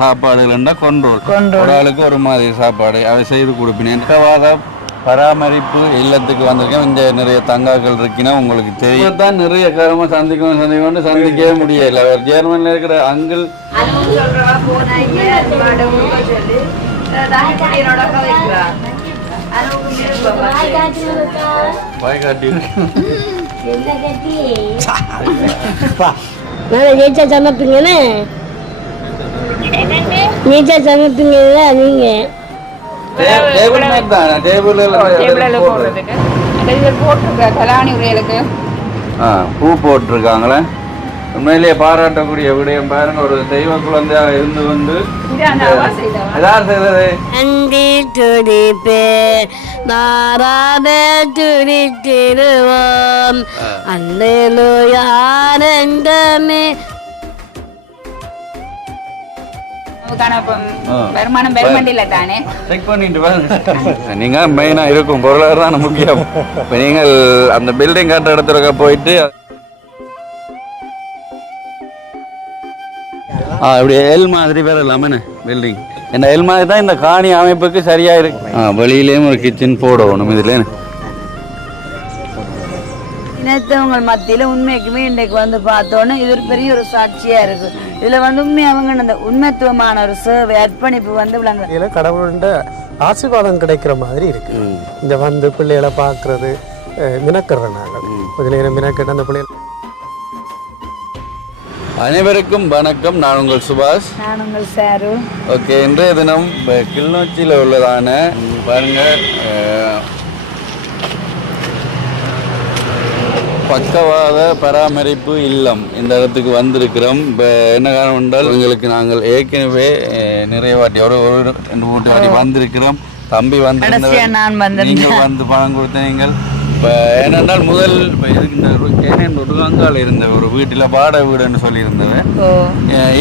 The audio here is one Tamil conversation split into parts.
சாப்பாடுகள்னா ஒரு ஆளுக்கு ஒரு மாதிரி சாப்பாடு அதை செய்து கொடுப்பினேன். பராமரிப்பு இல்லத்துக்கு வந்திருக்கேன். இங்கே நிறைய தங்காக்கள் இருக்குன்னா உங்களுக்கு தெரியும் தான். நிறைய காலமாக சந்திக்கணும்னு சந்திக்கவே முடியல. அவர் ஜெர்மனியில் இருக்கிற அங்கிள் நீச்சா சமைப்பீங்கன்னு நீச்சா சமைப்பீங்க நீங்க பூ போட்டிருக்காங்களே. உண்மையிலேயே பாராட்டக்கூடிய விடயம் பாருங்க. ஒரு தெய்வ குழந்தையா இருந்து வந்து யார் செய்தது மாறாத துடித்திடுவோம் அல்லேலூயானந்தமே. வருமானம் பெருமண்டில தானே செக் பண்ணிட்டு நீங்க மெயினா இருக்கும் பொருளாதாரம் தான் முக்கியம். இப்போ நீங்கள் அந்த பில்டிங் கட்டுற இடத்துல போயிட்டு இப்படி எல் மாதிரி வேற இல்லாம பில்டிங் இந்த எல் மாதிரி தான் இந்த காணி அமைப்புக்கு சரியா இருக்கு. வெளியிலேயும் ஒரு கிச்சன் போடணும். இதுல இனத்தவங்க மத்தியில உண்மைக்குமே இன்றைக்கு வந்து பார்த்தோன்னா இது ஒரு பெரிய ஒரு சாட்சியா இருக்கு. இதுல வந்து உண்மை அவங்க அந்த உண்மைத்துவமான ஒரு சேவை அர்ப்பணிப்பு வந்து விளங்குது. கடவுளோட ஆசீர்வாதம் கிடைக்கிற மாதிரி இருக்கு. இந்த வந்து பிள்ளைகளை பார்க்கறது மினக்கிறோம். நாங்கள் கொஞ்ச நேரம் மினக்கிட்ட அந்த பிள்ளைகள். அனைவருக்கும் வணக்கம். நான் உங்கள் சுபாஷ். நான் உங்கள் சாரு. ஓகே, இன்றைய தினம் கிளிநொச்சியில் உள்ளதான பாருங்க பக்கவாத பராமரிப்பு இல்லம் இந்த இடத்துக்கு வந்திருக்கிறோம். இப்போ என்ன காரணம் என்றால் எங்களுக்கு நாங்கள் ஏற்கனவே நிறைய வாட்டி ஒரு 2-3 வாட்டி வந்திருக்கிறோம். தம்பி வந்து நீங்கள் வந்து பணம் கொடுத்த நீங்கள். இப்போ என்னென்றால் முதல் இதுக்கு இந்த ஒருங்கால இருந்த ஒரு வீட்டில் வாடகை வீடுன்னு சொல்லியிருந்தவன்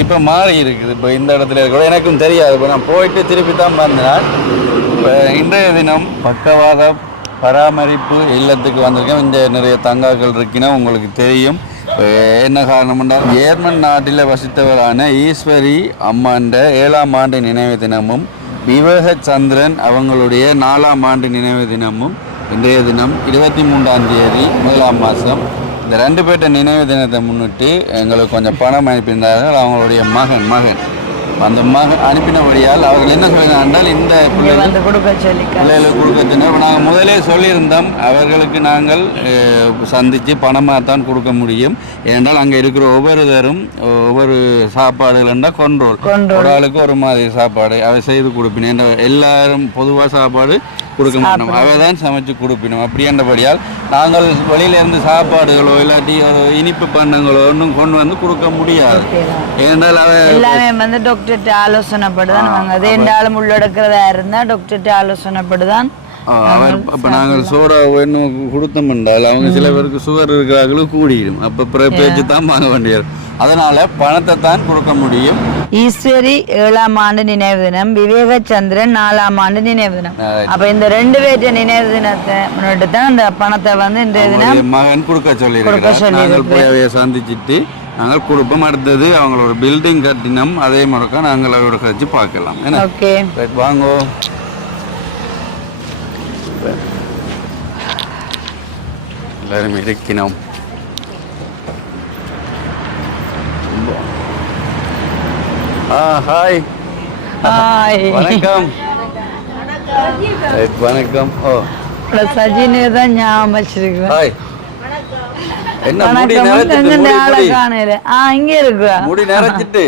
இப்போ மாறி இருக்குது. இப்போ இந்த இடத்துல கூட எனக்கும் தெரியாது. இப்போ நான் போயிட்டு திருப்பி தான் வந்தேன். இப்போ இன்றைய தினம் பக்கவாத பராமரிப்பு இல்லத்துக்கு வந்திருக்கேன். இங்கே நிறைய தங்காக்கள் இருக்குன்னா உங்களுக்கு தெரியும். என்ன காரணம்னா ஜெர்மன் நாட்டில் வசித்தவரான ஈஸ்வரி அம்மாண்ட 7ஆம் ஆண்டு நினைவு தினமும் விவேக சந்திரன் அவங்களுடைய 4ஆம் ஆண்டு நினைவு தினமும் இன்றைய தினம் 23ஆம் தேதி 1ஆம் மாதம் இந்த 2 பேர்ட்ட நினைவு தினத்தை முன்னிட்டு எங்களுக்கு கொஞ்சம் பணம் அனுப்பியிருந்தார்கள். அவங்களுடைய மகன் அந்த மகன் அனுப்பினபடியால் அவர்கள் என்ன சொல்லினார்கள், இந்த பிள்ளைகளுக்கு கொடுக்க சொன்ன நாங்கள் முதலே சொல்லியிருந்தோம். அவர்களுக்கு நாங்கள் சந்தித்து பணமாக தான் கொடுக்க முடியும். ஏனென்றால் அங்கே இருக்கிற ஒவ்வொருத்தரும் ஒவ்வொரு சாப்பாடுகள்னா ஒரு ஆளுக்கு ஒரு மாதிரி சாப்பாடு அவை செய்து கொடுப்பினேன். எல்லாரும் பொதுவாக சாப்பாடு கொடுக்க மாட்டோம், அவை தான் சமைச்சு கொடுப்பினோம். அப்படின்றபடியால் நாங்கள் வெளியிலேருந்து சாப்பாடுகளோ இல்லாட்டி ஒரு இனிப்பு பண்டங்களோ ஒன்றும் கொண்டு வந்து கொடுக்க முடியாது. ஏனென்றால் அவை எல்லாமே வந்து டாக்டர்கிட்ட ஆலோசனைப்படுதான். நாங்கள் அதே இருந்தாலும் உள்ளடக்கிறதா இருந்தால் டாக்டர்கிட்ட ஆலோசனைப்படுதான். அவர் இப்போ நாங்கள் சோடா இன்னும் கொடுத்தோம் என்றால் அவங்க சில பேருக்கு சுகர் இருக்கிறார்களும் கூடிடும். அப்போ பேச்சு தான் வாங்க வேண்டியது. அதனால பணத்தை தான் கொடுக்க முடியும். ஈஸ்வரி 7ஆம் ஆண்டு நினைவு தினம், விவேக சந்திரன் 4ஆம் ஆண்டு நினைவு தினம். அப்ப இந்த 2 பேர்ட்ட நினைவு தினத்தை முன்னிட்டு தான் இந்த பணத்தை வந்து இந்த தினம் மகன் கொடுக்க சொல்லியிருக்கிறார். நாங்கள் போய் அவையை சந்திச்சுட்டு நாங்கள் கொடுப்போம். அடுத்தது அவங்களோட பில்டிங் கட்டினம் அதே முறைக்கா நாங்கள் அவரோட கழிச்சு பார்க்கலாம். ஓகே, வாங்கோ. எல்லாரும் இருக்கணும். ஹாய் வணக்கம். வணக்கம். ஓ சஜினே தான் ஞாபகம் வச்சிருக்கேன். ஹாய். என்ன முடி நிறைச்சிட்டு இங்க இருக்கு முடி நிறைச்சிட்டு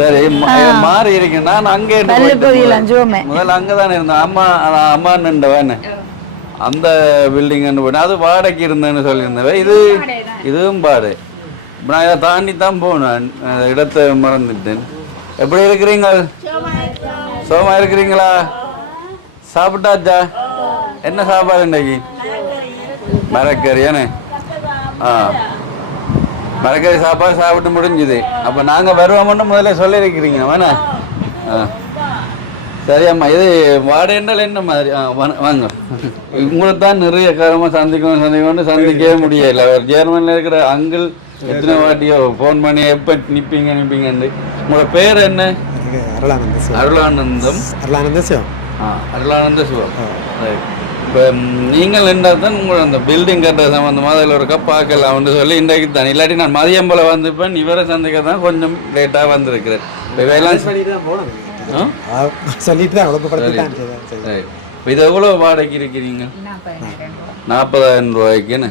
சரி மாறி இருக்கு. நான் அங்கே முதல்ல அங்கதானே இருந்தேன். அம்மான்னு அந்த பில்டிங் அது வாடகைக்கு இருந்தேன்னு சொல்லியிருந்தேன். இதுவும் பாடு. நான் இதை தாண்டி தான் போனேன், இடத்தை மறந்துட்டேன். எப்படி இருக்கிறீங்க? சோமா இருக்கிறீங்களா? சாப்பிட்டாச்சா? என்ன சாப்பாடு இன்னைக்கு? மரக்கறி. ஏன்னு மரக்கறி சாப்பாடு சாப்பிட்டு முடிஞ்சுது. அப்போ நாங்கள் வருவோம்னு முதல்ல சொல்லியிருக்கிறீங்க வேணா? சரி அம்மா. இது வாடகைன்றால் என்ன மாதிரி? வாங்க. உங்களை தான் நிறைய காலமாக சந்திக்கணும்னு சந்திக்கவே முடியல. அவர் ஜெர்மனியில் இருக்கிற அங்கிள் எத்தனை வாட்டியோ ஃபோன் பண்ணி எப்போ நிற்பீங்கன்னு. உங்களோட பேர் என்ன? அருளானந்தம். அருளானந்த சிவம். அருளானந்த சிவம். இப்போ நீங்கள் என்றால் தான் உங்களோட அந்த பில்டிங் கட்டுற சம்மந்தமாக அதில் ஒருக்கா பார்க்கலாம்னு சொல்லி இன்றைக்கு தான். இல்லாட்டி நான் மதியம் போல் வந்துப்பேன். இவரை சந்திக்க தான் கொஞ்சம் லேட்டாக வந்திருக்கிறேன். இப்போ இது எவ்வளோ வாடகைக்கு இருக்கிறீங்க? 40,000 ரூபாய்க்குன்னு.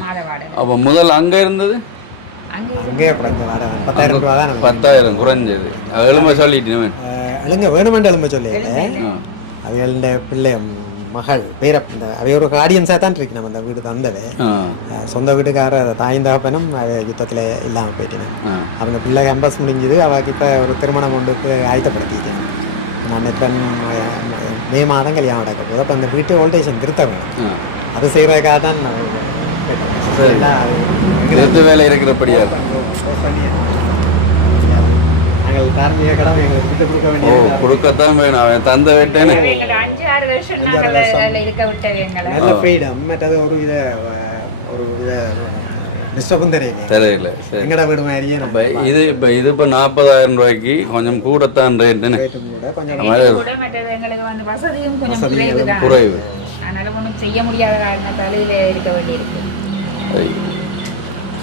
அப்போ முதல் அங்கே இருந்தது 10,000 குறைஞ்சது. எலும்ப சொல்லிட்டேன். வேணுமென்று எலும்ப சொல்லி அவங்கள பிள்ளை மகள் பேர அவைய ஒரு ஆடியன்ஸாக தான் இருக்கு. நம்ம அந்த வீடு தந்தது சொந்த வீட்டுக்காரர் தாயின் தகப்பனும் யுத்தத்தில் இல்லாமல் போயிட்டேன். அவங்க பிள்ளை கேம்பஸ் முடிஞ்சது. அவருக்கு இப்போ ஒரு திருமணம் ஒன்றுக்கு ஆயத்தப்படுத்திட்டேன். நான் இப்போ மே மாதம் கல்யாணம் நடக்க போது. அப்போ அந்த வீட்டு வோல்டேஷன் திருத்த வேணும். அது செய்கிறதுக்காக தான் வேலை இருக்கிறபடியா நாங்கள் தார்மீக கடமை எங்களுக்கு விட்டு கொடுக்க வேண்டிய கொடுக்கத்தான் வேணும். அவன் தந்த விட்டேன்னு நல்ல ஃப்ரீடம். மற்றது ஒரு வித டிஸ்டர்பும் தெரியல. எங்கட வீடு மாதிரியே நம்ம இது இப்போ 40,000 ரூபாய்க்கு கொஞ்சம் கூடத்தான் ரேட்டுன்னு குறைவு. செய்ய முடியாத காரணத்தால இருக்க வேண்டியிருக்கு.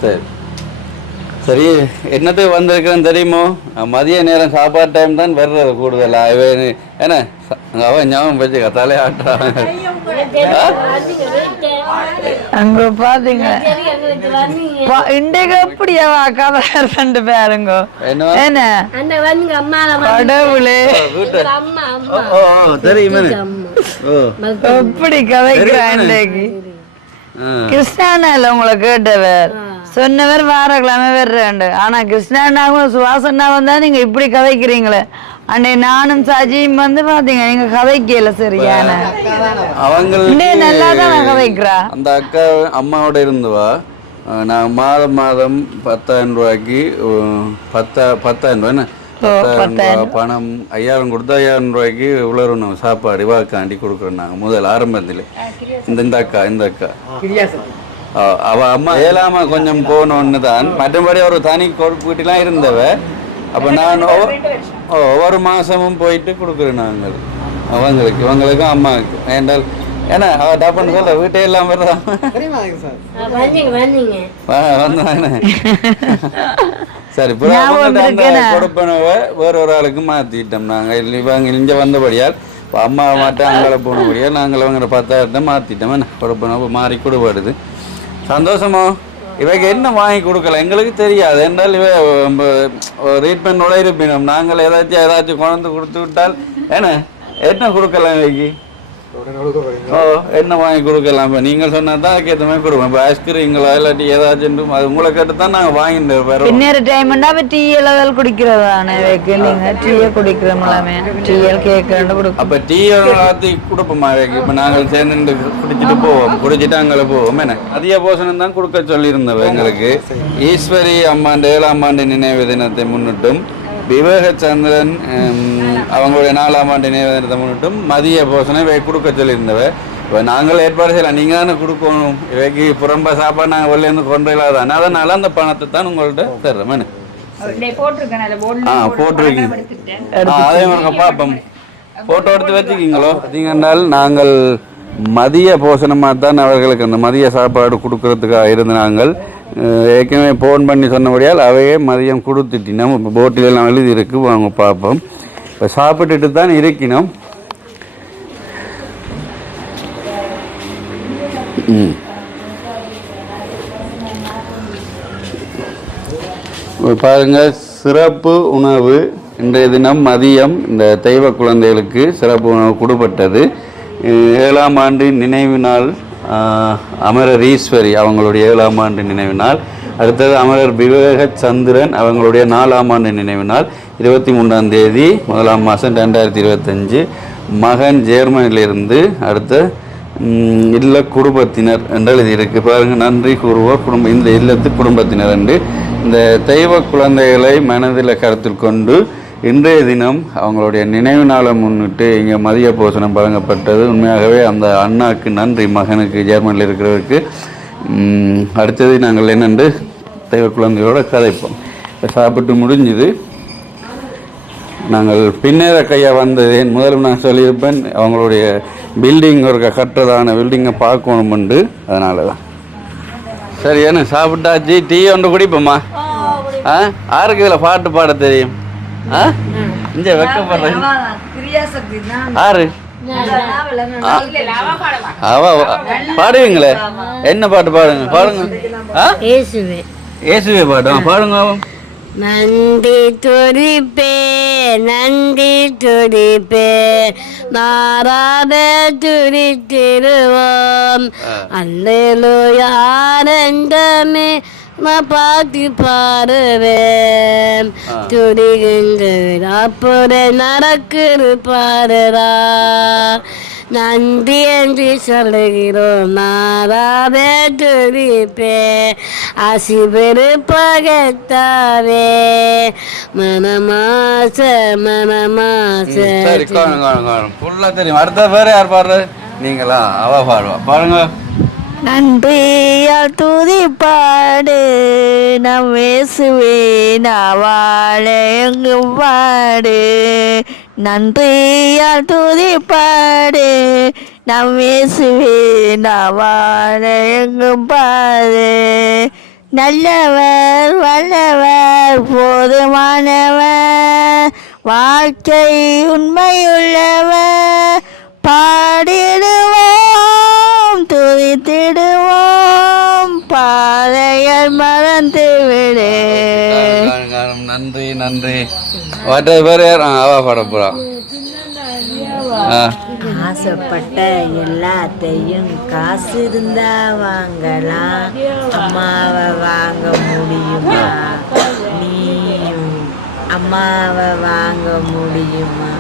சரி சரி, என்னத்துக்கு வந்திருக்கிறேன்னு தெரியுமோ? மதிய நேரம் சாப்பாடு டைம் தான் வர்றது கூடுதலாக. இவன் ஏன்னா அவன் ஞாபகம் வச்சுக்க தலையாட்டான். அங்க பாத்தீங்க இன்றைக்கு எப்படியாவா கதை ரெண்டு பேருங்க என்ன கடவுளே தெரியுமே எப்படி கதைக்கிறா இன்றைக்கு. கிருஷ்ணாண்ணா உங்களை கேட்டவர் சொன்னவர் வாரக்கிழமை வர்றேன். ஆனா கிருஷ்ணாண்ணாவும் சுவாசண்ணாவும் தான் நீங்க இப்படி கதைக்கிறீங்களே. அண்டே நானும் சஜியும் வந்து பாத்தீங்க நீங்க கதைக்கல சரியான. அவங்க நல்லா தான் கதைக்கிறா. அந்த அக்கா அம்மாவோட இருந்துவா. நான் மாதம் 10,000 ரூபாய்க்கு 10,000 ரூபாய் 10,000 பணம் 5,000 கொடுத்தா 5,000 ரூபாய்க்கு இவ்வளோ சாப்பாடு இவாக்காண்டி கொடுக்குறோம் நாங்கள் முதல் ஆரம்பத்தில். இந்த அக்கா அவள் அம்மா ஏழாம கொஞ்சம் போனோன்னு தான். மற்றபடி ஒரு தனி வீட்டிலாம் இருந்தவ. அப்போ நான் ஒவ்வொரு மாதமும் போயிட்டு கொடுக்குறேன் நாங்கள் இவங்களுக்கும் அம்மாவுக்கு. ஏண்டால் ஏன்னா அவள் டப்புன்னு சொல்ல வீட்டே எல்லாம் வர்றான் வந்தானே. சரி, கொடுப்பனவ வேற ஒரு ஆளுக்கு மாற்றிட்டோம் நாங்கள். இவங்க இங்கே வந்தபடியால் அம்மா மாட்டேன் அங்கே போனபடியால் நாங்கள் அவங்க 10,000 மாற்றிட்டோம். என்ன கொடுப்பனவ மாறி கொடுப்படுது. சந்தோஷமோ? இவைக்கு என்ன வாங்கி கொடுக்கல எங்களுக்கு தெரியாது. என்றால் இவ ட்ரீட்மெண்டோட இருப்பினோம். நாங்கள் ஏதாச்சும் கொண்டு கொடுத்து விட்டால் என்ன கொடுக்கலாம் இவைக்கு? என்ன வாங்கி கொடுக்கலாம்? இப்போ நீங்கள் சொன்னா தான் அதுக்கேற்ற மாதிரி கொடுப்போம். இப்போ ஐஸ்கிரீங்களா இல்லாட்டி ஏதாச்சும் அது உங்களை கேட்டு தான் நாங்கள் வாங்கிட்டு இன்னொரு டைம்னா டீ எல்லாம் குடிக்கிறதானே நீங்கள் டீயை குடிக்கிறோம்லாமே. டீயல் கேட்கறது கொடுக்கும். அப்போ டீ எல்லாத்தி கொடுப்போமா இவைக்கு? இப்போ நாங்கள் சேர்ந்து குடிச்சிட்டு போவோம். குடிச்சிட்டு அங்கே போவோம். என்ன அதிக போஷணம் தான் கொடுக்க சொல்லியிருந்தவ எங்களுக்கு. ஈஸ்வரி அம்மாண்ட 7ஆம் ஆண்டு நினைவு தினத்தை முன்னிட்டும் விவேகச்சந்திரன் அவங்களுடைய 4ஆம் ஆண்டு நினைவு தினத்தை முன்னிட்டும் மதிய போஷணம் இவை கொடுக்க சொல்லியிருந்தவ. இப்போ நாங்கள் ஏற்பாடு செய்யலாம். நீங்கள் தானே கொடுக்கணும். இவைக்கு புறம்பா சாப்பாடு நாங்கள் வெளிலேருந்து கொண்டு இல்லாதானே. அதனால அந்த பணத்தை தான் உங்கள்கிட்ட தர்றோம். போட்டிருக்கீங்க. அதே மாதிரி பார்ப்போம். ஃபோட்டோ எடுத்து வச்சுக்கிங்களோ? பார்த்தீங்கன்னால் நாங்கள் மதிய போஷணமாக தான் அவர்களுக்கு அந்த மதிய சாப்பாடு கொடுக்கறதுக்காக இருந்து நாங்கள் ஏற்கனவே ஃபோன் பண்ணி சொன்னபடியால் அவையே மதியம் கொடுத்துட்டினோம். இப்போ போட்டிலெல்லாம் எழுதி இருக்கு, வாங்க பார்ப்போம். இப்போ சாப்பிட்டுட்டு தான் இருக்கணும். பாருங்க, சிறப்பு உணவு இன்றைய தினம் மதியம் இந்த தெய்வ குழந்தைகளுக்கு சிறப்பு உணவு கொடுப்பட்டது. 7ஆம் ஆண்டு நினைவு நாள் அமரர் ஈஸ்வரி அவங்களுடைய 7ஆம் ஆண்டு நினைவு நாள். அடுத்தது அமரர் விவேகச்சந்திரன் அவங்களுடைய 4ஆம் ஆண்டு நினைவு நாள் 23ஆம் தேதி 1ஆம் மாதம் 2025. மகன் ஜெர்மனியிலிருந்து அடுத்த இல்ல குடும்பத்தினர் என்றால் இது இருக்கு பாருங்க. நன்றி கூறுவோர் குடும்ப இந்த இல்லத்து குடும்பத்தினர் என்று இந்த தெய்வ குழந்தைகளை மனதில் கருத்தில் கொண்டு இன்றைய தினம் அவங்களுடைய நினைவு நாளை முன்னிட்டு இங்கே மதிய போஷணம் வழங்கப்பட்டது. உண்மையாகவே அந்த அண்ணாக்கு நன்றி, மகனுக்கு ஜெர்மனியில் இருக்கிறவருக்கு. அடுத்தது நாங்கள் என்னென்று தெய்வ குழந்தையோட கதைப்போம். இப்போ சாப்பிட்டு முடிஞ்சுது. நாங்கள் பின்னேற கையாக வந்தது முதல்ல நான் சொல்லியிருப்பேன், அவங்களுடைய பில்டிங் ஒரு கட்டுறதான பில்டிங்கை பார்க்கணுமெண்டு, அதனால தான். சரி, என்ன சாப்பிட்டாச்சு. டீ ஒன்று குடிப்போம்மா. யாருக்கு இதில் பாட்டு பாட தெரியும்? இங்கே வைக்கப்படுறேன். ஆறு பாடுவீங்களே, என்ன பாட்டு பாடுங்க? பாடுங்க. இயேசுவே பாட்டு பாடுங்க. நன்றி துதிப்பே நன்றி துதிப்பே நாராத துதித்திடுவோம் அல்லேலூயா ஆனந்தமே நான் பாட்டு பாடுவேன் துதிகின்ற அப்போது நடக்குது பாடுறா நன்றி என்று சொல்லுகிறோம் நாராத துதிப்பே ஆசிபெரு பகத்தாவே மனமாச மனமாச. சரி, காணும் ஃபுல்லாக தெரியும். அடுத்த பேர் யார் பாடுறது? நீங்களா? அவ பாடுவா. பாருங்க. நன்றியால் துதி பாடு நம் இயேசுவே நாவாழ எங்கும் பாடு நன்றியால் துதி பாடு நம் இயேசுவே நாவாழ எங்கும் பாடு நல்லவர் வல்லவர் போதுமானவர் வாழ்க்கை உண்மையுள்ளவர் பாடிடுவோம் துதித்திடுவோம் பாதைகள் மறந்து விடு. நன்றி நன்றி. மற்ற பேர் யார்? அவா பாட போறா. ஆசைப்பட்ட எல்லாத்தையும் காசு இருந்தா வாங்கலாம், அம்மாவை வாங்க முடியுமா? நீயும் அம்மாவை வாங்க முடியுமா?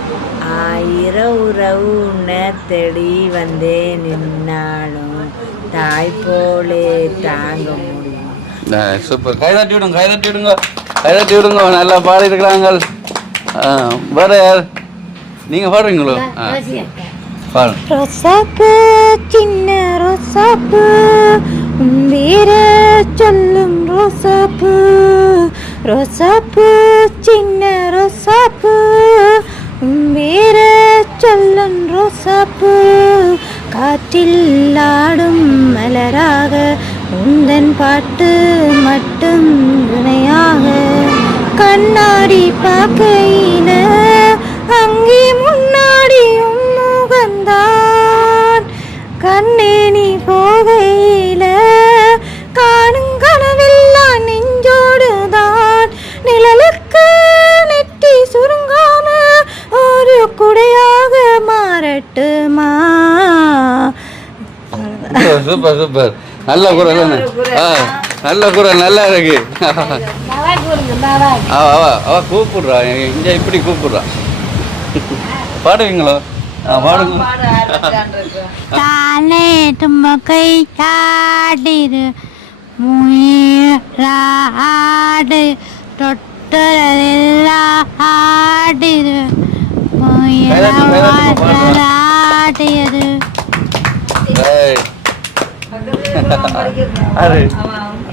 1000 உறவு உன்னை தேடி வந்தே நின்னாலும் தாய் போலே தாங்க முடியும். சூப்பர். கைதட்டி விடுங்க, கைதட்டி விடுங்க, கைதட்டி விடுங்க. நல்லா பாடிருக்கிறாங்க. வேற யார்? நீங்க பாடுறீங்களோ? பாருங்க. ரோசாப்பு சின்ன ரோசாப்பு வீர சொல்லும் ரோசாப்பு ரோசாப்பு சின்ன ரோசாப்பு வீர சொல்லும் ரோசாப்பு காற்றில் ஆடும் மலராக உந்தன் பாட்டு மட்டும் துணையாக கண்ணாடி பார்க்கையில அங்கே முன்னாடி முகந்தான் கண்ணே நீ போகையில காணும் கனவெல்லாம் நெஞ்சோடுதான் நிழலுக்கு நெட்டி சுருங்காம ஒரு குடையாக மாறட்டுமா. Super super. நல்ல குரல். நல்ல குரல், நல்லா இருக்கு. அவ கூப்பிடுறா, இங்க இப்படி கூப்பிடுறா. பாடுவீங்களோ? பாடுங்க. தானே தும்ப கை காடிரு முயலாடு தொட்டதெல்லாம் ஆடிரு முயலாடியது.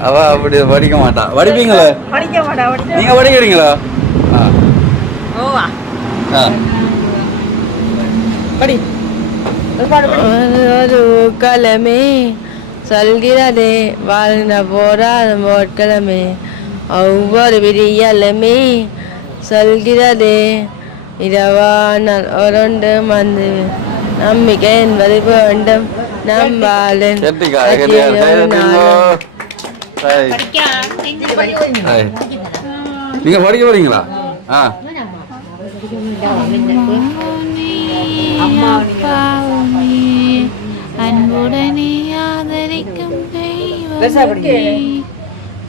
அவ அப்படி படிக்க மாட்டா. படிப்பீங்களா? நீங்க படிக்கிறீங்களா? ஒரு கலமே சொல்கிறதே வாழ்ந்த போராத போட்களமே ஒவ்வொரு விடியலுமே சொல்கிறதே இரவானால் ஒருண்டு வந்து நம்பிக்கை என்பது வேண்டும் நம்பாளன். நீங்க படிக்க போறீங்களா? அன்புடனே ஆதரிக்கும்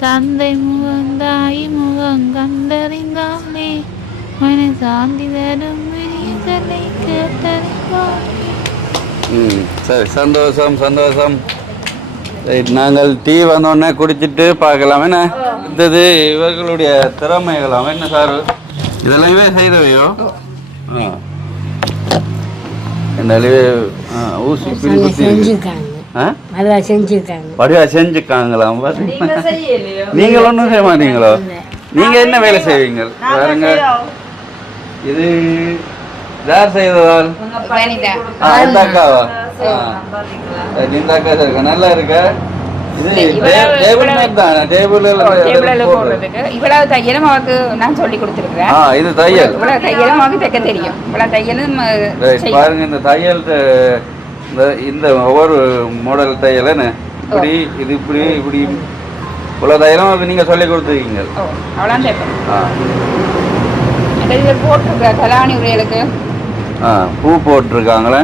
தந்தை முகம் தாய் முகம் கண்டறிந்தாலே மன சாந்தி தரும் கேட்டறிந்தாலே. சரி, சந்தோஷம் சந்தோஷம். நாங்கள் டீ வந்தோடனே குடிச்சிட்டு பார்க்கலாம். என்ன அடுத்தது இவர்களுடைய திறமைகளாம் என்ன சார்? இதெல்லாமே செய்தவையோ? இந்த ஊசி பிரி குத்தி நல்லா செஞ்சுருக்காங்க. வடிவா செஞ்சுக்காங்களா? நீங்கள் ஒன்றும் செய்ய மாட்டீங்களோ? நீங்க என்ன வேலை செய்வீங்க பாருங்க? இது யார் செய்ததால்? இந்த அக்காவா? இந்த அக்கா இருக்கா, நல்லா இருக்கா? இது டேபிள் மேட் தான், டேபிள் போடுறதுக்கு இவ்வளவு தையலும் அவருக்கு நான் சொல்லி கொடுத்துருக்கேன். இது தையல், இவ்வளவு தையலும் அவருக்கு தைக்க தெரியும். இவ்வளவு தையலும் பாருங்க. இந்த தையல் இந்த ஒவ்வொரு மாடல் தையல் என்ன இப்படி இது இப்படி இப்படி இவ்வளவு தையலும் நீங்க சொல்லி கொடுத்துருக்கீங்க. அவ்வளோ தைப்பேன். போட்டிருக்க கலாணி உரைகளுக்கு பூ போட்டிருக்காங்களே,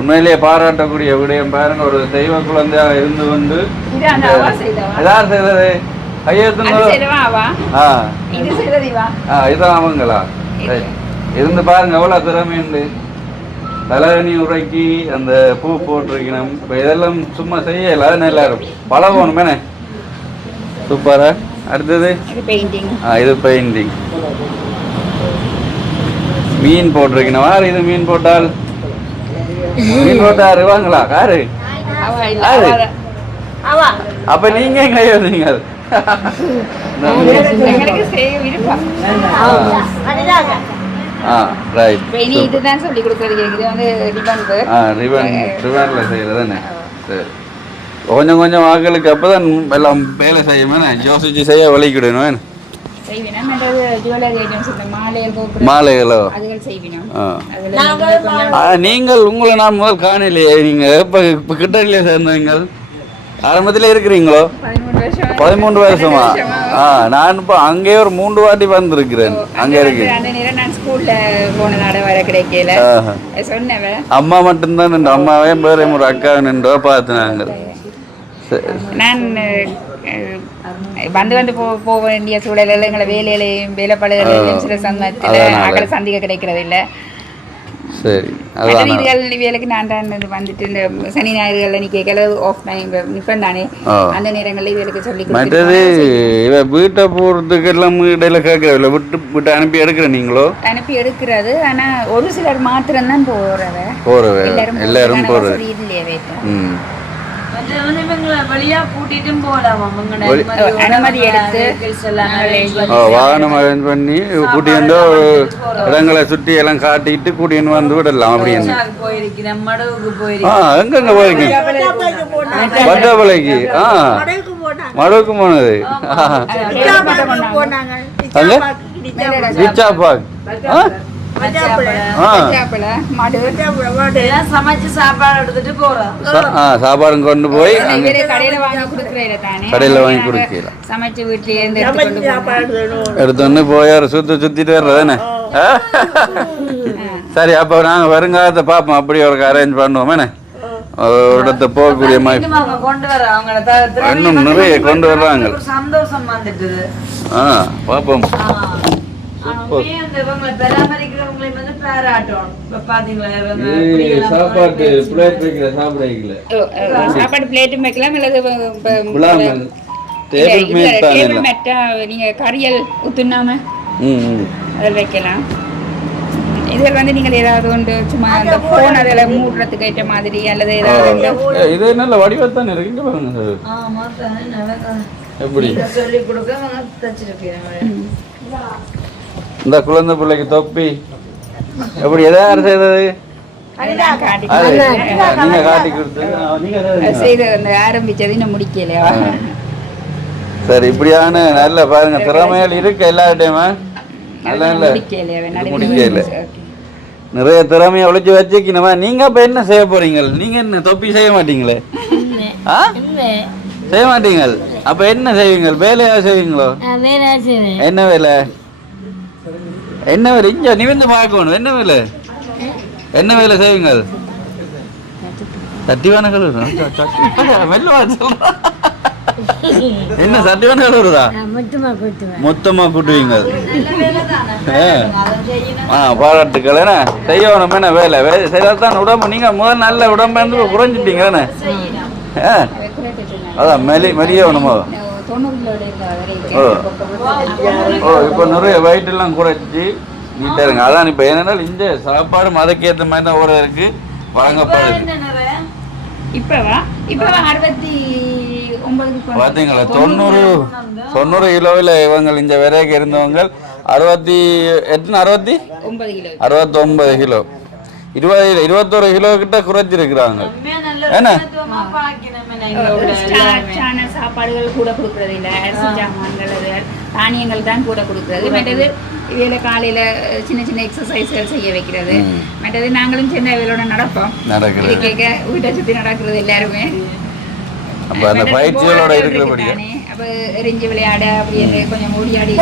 உண்மையிலேயே பாராட்டக்கூடிய விடயம். பாருங்க, ஒரு தெய்வ குழந்தையா இருந்து கொண்டு யார் செய்தது? இதுதான் அவங்களா? இருந்து பாருங்க எவ்வளவு திறமை உண்டு. தலைவணி உரைக்கி அந்த பூ போட்டிருக்கணும். இப்போ இதெல்லாம் சும்மா செய்யல, அது நல்லா இருக்கும். பழகணுமே. சூப்பரா. அடுத்தது இது பெயிண்டிங். மீன் போட்டிருக்கணும். யார் இது மீன் போட்டால்? மீன் போட்டா வருவாங்களா? காரு அப்ப நீங்க எங்க யோசிங்க? இதுதான் சொல்லி கொடுக்குறது. இது வந்து ரிபன்ல செய்யறதானே. சரி, கொஞ்சம் கொஞ்சம் ஆட்களுக்கு அப்பதான் எல்லாம் வேலை செய்யுமே. யோசிச்சு செய்ய வலிக்கிடணும். மாலைகளோ? நீங்கள் உங்களை நான் முதல் காணலையே. நீங்க இப்ப கிட்டத்திலே சேர்ந்தவங்க ஆரம்பத்திலே இருக்கிறீங்களோ? 13 வருஷமா? நான் இப்ப அங்கே ஒரு 3 வாட்டி வந்திருக்கிறேன். அங்க இருக்கு அம்மா மட்டும்தான். அம்மாவே வேற ஒரு அக்கா நின்றோ பார்த்துனாங்க. நான் வந்து போக வேண்டிய சூழலில் எங்களை வேலையிலையும் வேலைப்பாடுகளையும் சில சமயத்தில் சந்திக்க கிடைக்கிறது இல்லை. சரி, வேலைக்கு நான் தான் வந்துட்டு இந்த சனி ஞாயிறுகளில் நீ கேட்கல ஆஃப் டைம் நிற்பேன் தானே, அந்த நேரங்களில் வேலைக்கு சொல்லி மற்றது வீட்டை போகிறதுக்கு எல்லாம் இடையில கேட்கறதில்ல, விட்டு அனுப்பி எடுக்கிற நீங்களோ? அனுப்பி எடுக்கிறது. ஆனால் ஒரு சிலர் மாத்திரம் தான் போறவ எல்லாரும் போறது இல்லையே வேட்டை. அனுமதி எடுத்து வாகனம் அரேஞ்ச் பண்ணி கூட்டிட்டு இடங்களை சுற்றி எல்லாம் காட்டிட்டு கூட்டின்னு வந்து விடலாம். அப்படின்னு எங்கெங்க போயிருக்கீங்க? வட்டப்பளைக்கு மடுவுக்கு போனது. சாப்பாடு கொண்டு போய் கடையில வாங்கி கொடுக்கலாம். எடுத்தோன்னு போய் சுத்திட்டு வர்றதானே. சரி, அப்ப நாங்க வருங்காலத்தை பார்ப்போம். அப்படி ஒரு அரேஞ்ச் பண்ணுவோம். ஒரு இடத்தை போகக்கூடிய மாதிரி இன்னும் நிறைய கொண்டு வர்றாங்க. பார்ப்போம். சாப்பாடு பிளேட்டும் வைக்கலாம். நீங்க கரியல் ஊத்துனாம வைக்கலாம். இதில் வந்து நீங்கள் ஏதாவது ஒன்று சும்மா அந்த ஃபோன் அதில் மூடுறதுக்கு ஏற்ற மாதிரி அல்லது ஏதாவது இது நல்ல வடிவத்தான் இருக்கு. எப்படி இந்த குழந்தை பிள்ளைக்கு தொப்பி எப்படி எதாவது செய்தது? நீங்க காட்டி கொடுத்து ஆரம்பிச்சது இன்னும் முடிக்கலையா? சரி, இப்படியான நல்ல பாருங்க திறமைகள் இருக்கு எல்லார்டையுமே. நல்ல முடிக்கல நிறைய திறமையை ஒழிச்சு வச்சுக்கணுமா? நீங்க அப்ப என்ன செய்ய போறீங்க? நீங்க என்ன தொப்பி செய்ய மாட்டீங்களே? செய்ய மாட்டீங்க. அப்ப என்ன செய்வீங்க? வேலையா செய்வீங்களோ? என்ன வேலை? என்ன வேலை? இங்க நிமிர்ந்து பார்க்கணும். என்ன வேலை? என்ன வேலை செய்வீங்க? சட்டிவான கழுவுறா? என்ன சட்டிவான கழுவுறா? மொத்தமா கூட்டுவீங்க. பாராட்டுக்கள். என்ன செய்யணும்? என்ன வேலை செய்யத்தான் உடம்பு. நீங்க முதல் நல்ல உடம்பு இருந்து குறைஞ்சிட்டீங்க. அதான் மெலியணுமோ? இப்போ நிறைய வெயிட் எல்லாம் குறைச்சி நீட்டா இருங்க. அதான் இப்ப என்னன்னா இந்த சாப்பாடு மதக்கேற்ற மாதிரி தான் ஒரு இருக்கு வழங்கப்படுது. இப்பவா 69 பார்த்தீங்களா 90 கிலோவில் இவங்க இந்த வரைக்கும் இருந்தவங்க 69 கிலோ 21 கிலோ கிட்ட குறைச்சிருக்கிறாங்க. என்ன சாப்பாடுகள் கூட கொடுக்கறது இல்லை, அரிசி சாமான்கள் தானியங்கள் தான் கூட கொடுக்கறது. மற்றது இவையில காலையில சின்ன சின்ன எக்ஸசைஸ்கள் செய்ய வைக்கிறது. மற்றது நாங்களும் சின்ன இவையோட நடப்போம், கேட்க வீட்டை சுற்றி நடக்கிறது எல்லாருமே. அப்போ அந்த பயிற்சிகளோட இருக்கிறபடி அப்போ எரிஞ்சு விளையாட அப்படியே கொஞ்சம் ஓடியாடி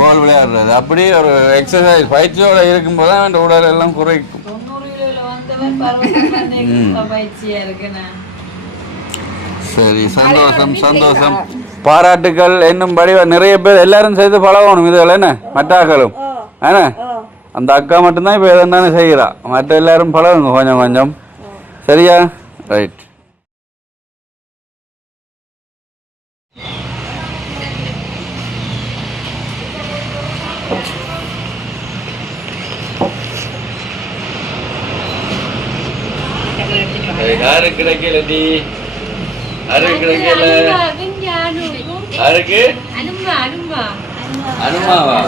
பால் விளையாடுறது அப்படி ஒரு எக்ஸசைஸ் பயிற்சியோட இருக்கும்போது தான் அந்த உடல் எல்லாம் குறைக்கும். சரி, சந்தோஷம். பாராட்டுக்கள் என்னும்படி நிறைய பேர் எல்லாரும் செய்து பழகணும். இதுல என்ன மற்றாக்களும் ஏன்னா அந்த அக்கா மட்டும்தான் இப்போ எதுனாலும் செய்கிறா, மற்ற எல்லாரும் பழகுங்க கொஞ்சம் கொஞ்சம். சரியா? ரைட். யாரு கிடைக்கல டி? யாரு கிடைக்கல? யாருக்கு? அனுமாவா?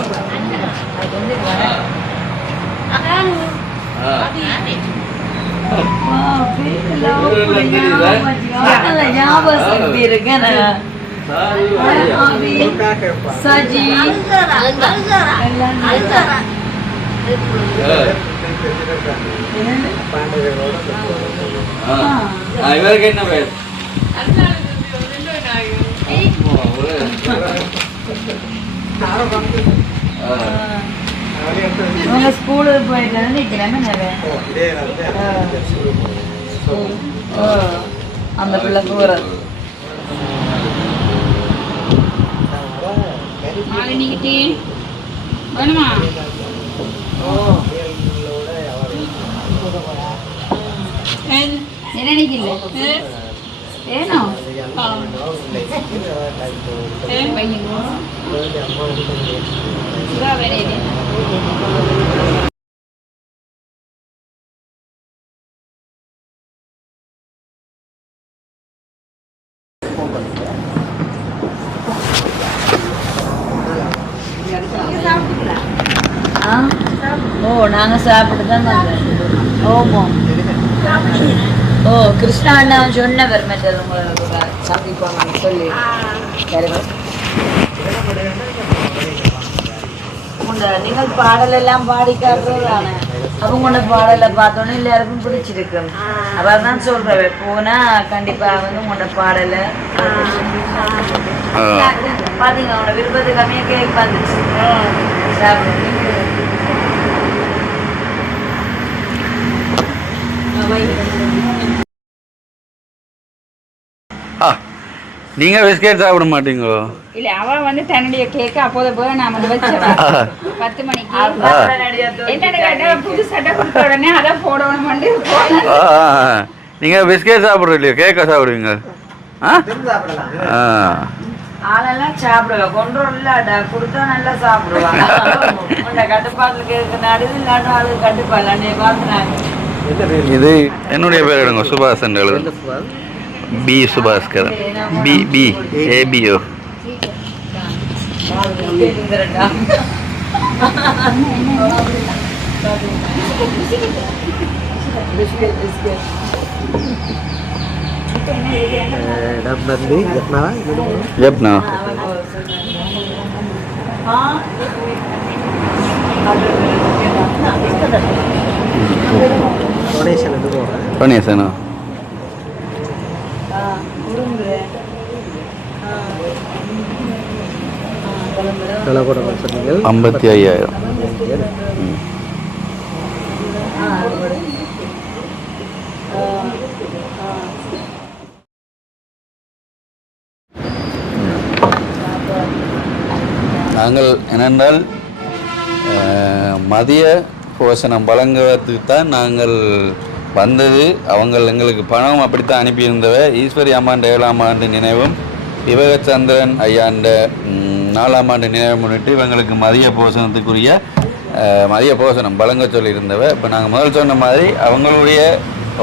இவருக்கு என்ன பேர்? ஸ்கூலுக்கு போயிட்டு நிக்கிறேன் அந்த பிள்ளை போறது. வேணுமா? என்னைக்கில்ல ஏனோ நாங்க சாப்பிட்டு தான் ஓமோ. ஓ, கிருஷ்ணா அண்ணா சொன்னவர் மற்றது உங்களுக்கு சந்திப்பாங்க சொல்லி நீங்கள் பாடல் எல்லாம் பாடி காட்டுறதானே அவங்களோட பாடலை பார்த்தோன்னே எல்லாருக்கும் பிடிச்சிருக்கு. அதான் சொல்றேன், போனா கண்டிப்பா வந்து உங்களோட பாடலை பாத்தீங்க. அவங்களோட விருப்பத்து கம்மியா கேக் வந்துச்சு சாப்பிடுங்க. நீங்க பிஸ்கெட் சாப்பிட மாட்டீங்களோ? இல்ல, அவ வந்து தன்னுடைய கேக்க அப்போத போய் நான் வந்து வச்சேன் 10 மணிக்கு. என்ன கேட்டா புது சட்டை கொடுத்த உடனே அதை போடணும். நீங்க பிஸ்கெட் சாப்பிடுற இல்லையா, கேக்க சாப்பிடுவீங்க? ஆளெல்லாம் சாப்பிடுவேன், கொண்டோம் இல்லாட்டா கொடுத்தா நல்லா சாப்பிடுவாங்க. கட்டுப்பாட்டுக்கு நடுவு இல்லாட்டும் ஆளு கட்டுப்பாடு பார்த்துனாங்க. இது என்னுடைய பேர் எடுங்க, Subash. P Subhaskaran, P APO. Jaffna டொனேஷனா? 55,000. நாங்கள் என்னென்றால் மதிய போஷணம் வழங்குவதற்கு தான் நாங்கள் வந்தது. அவங்க எங்களுக்கு பணம் அப்படித்தான் அனுப்பியிருந்தவ. ஈஸ்வரி அம்மாண்ட 7ஆம் ஆண்டு நினைவும் விவேகச்சந்திரன் ஐயாண்ட 4ஆம் ஆண்டு நினைவை முன்னிட்டு இவங்களுக்கு மதிய போஷணத்துக்குரிய மதிய போஷணம் வழங்க சொல்லியிருந்தவ. இப்போ நாங்கள் முதல் சொன்ன மாதிரி அவங்களுடைய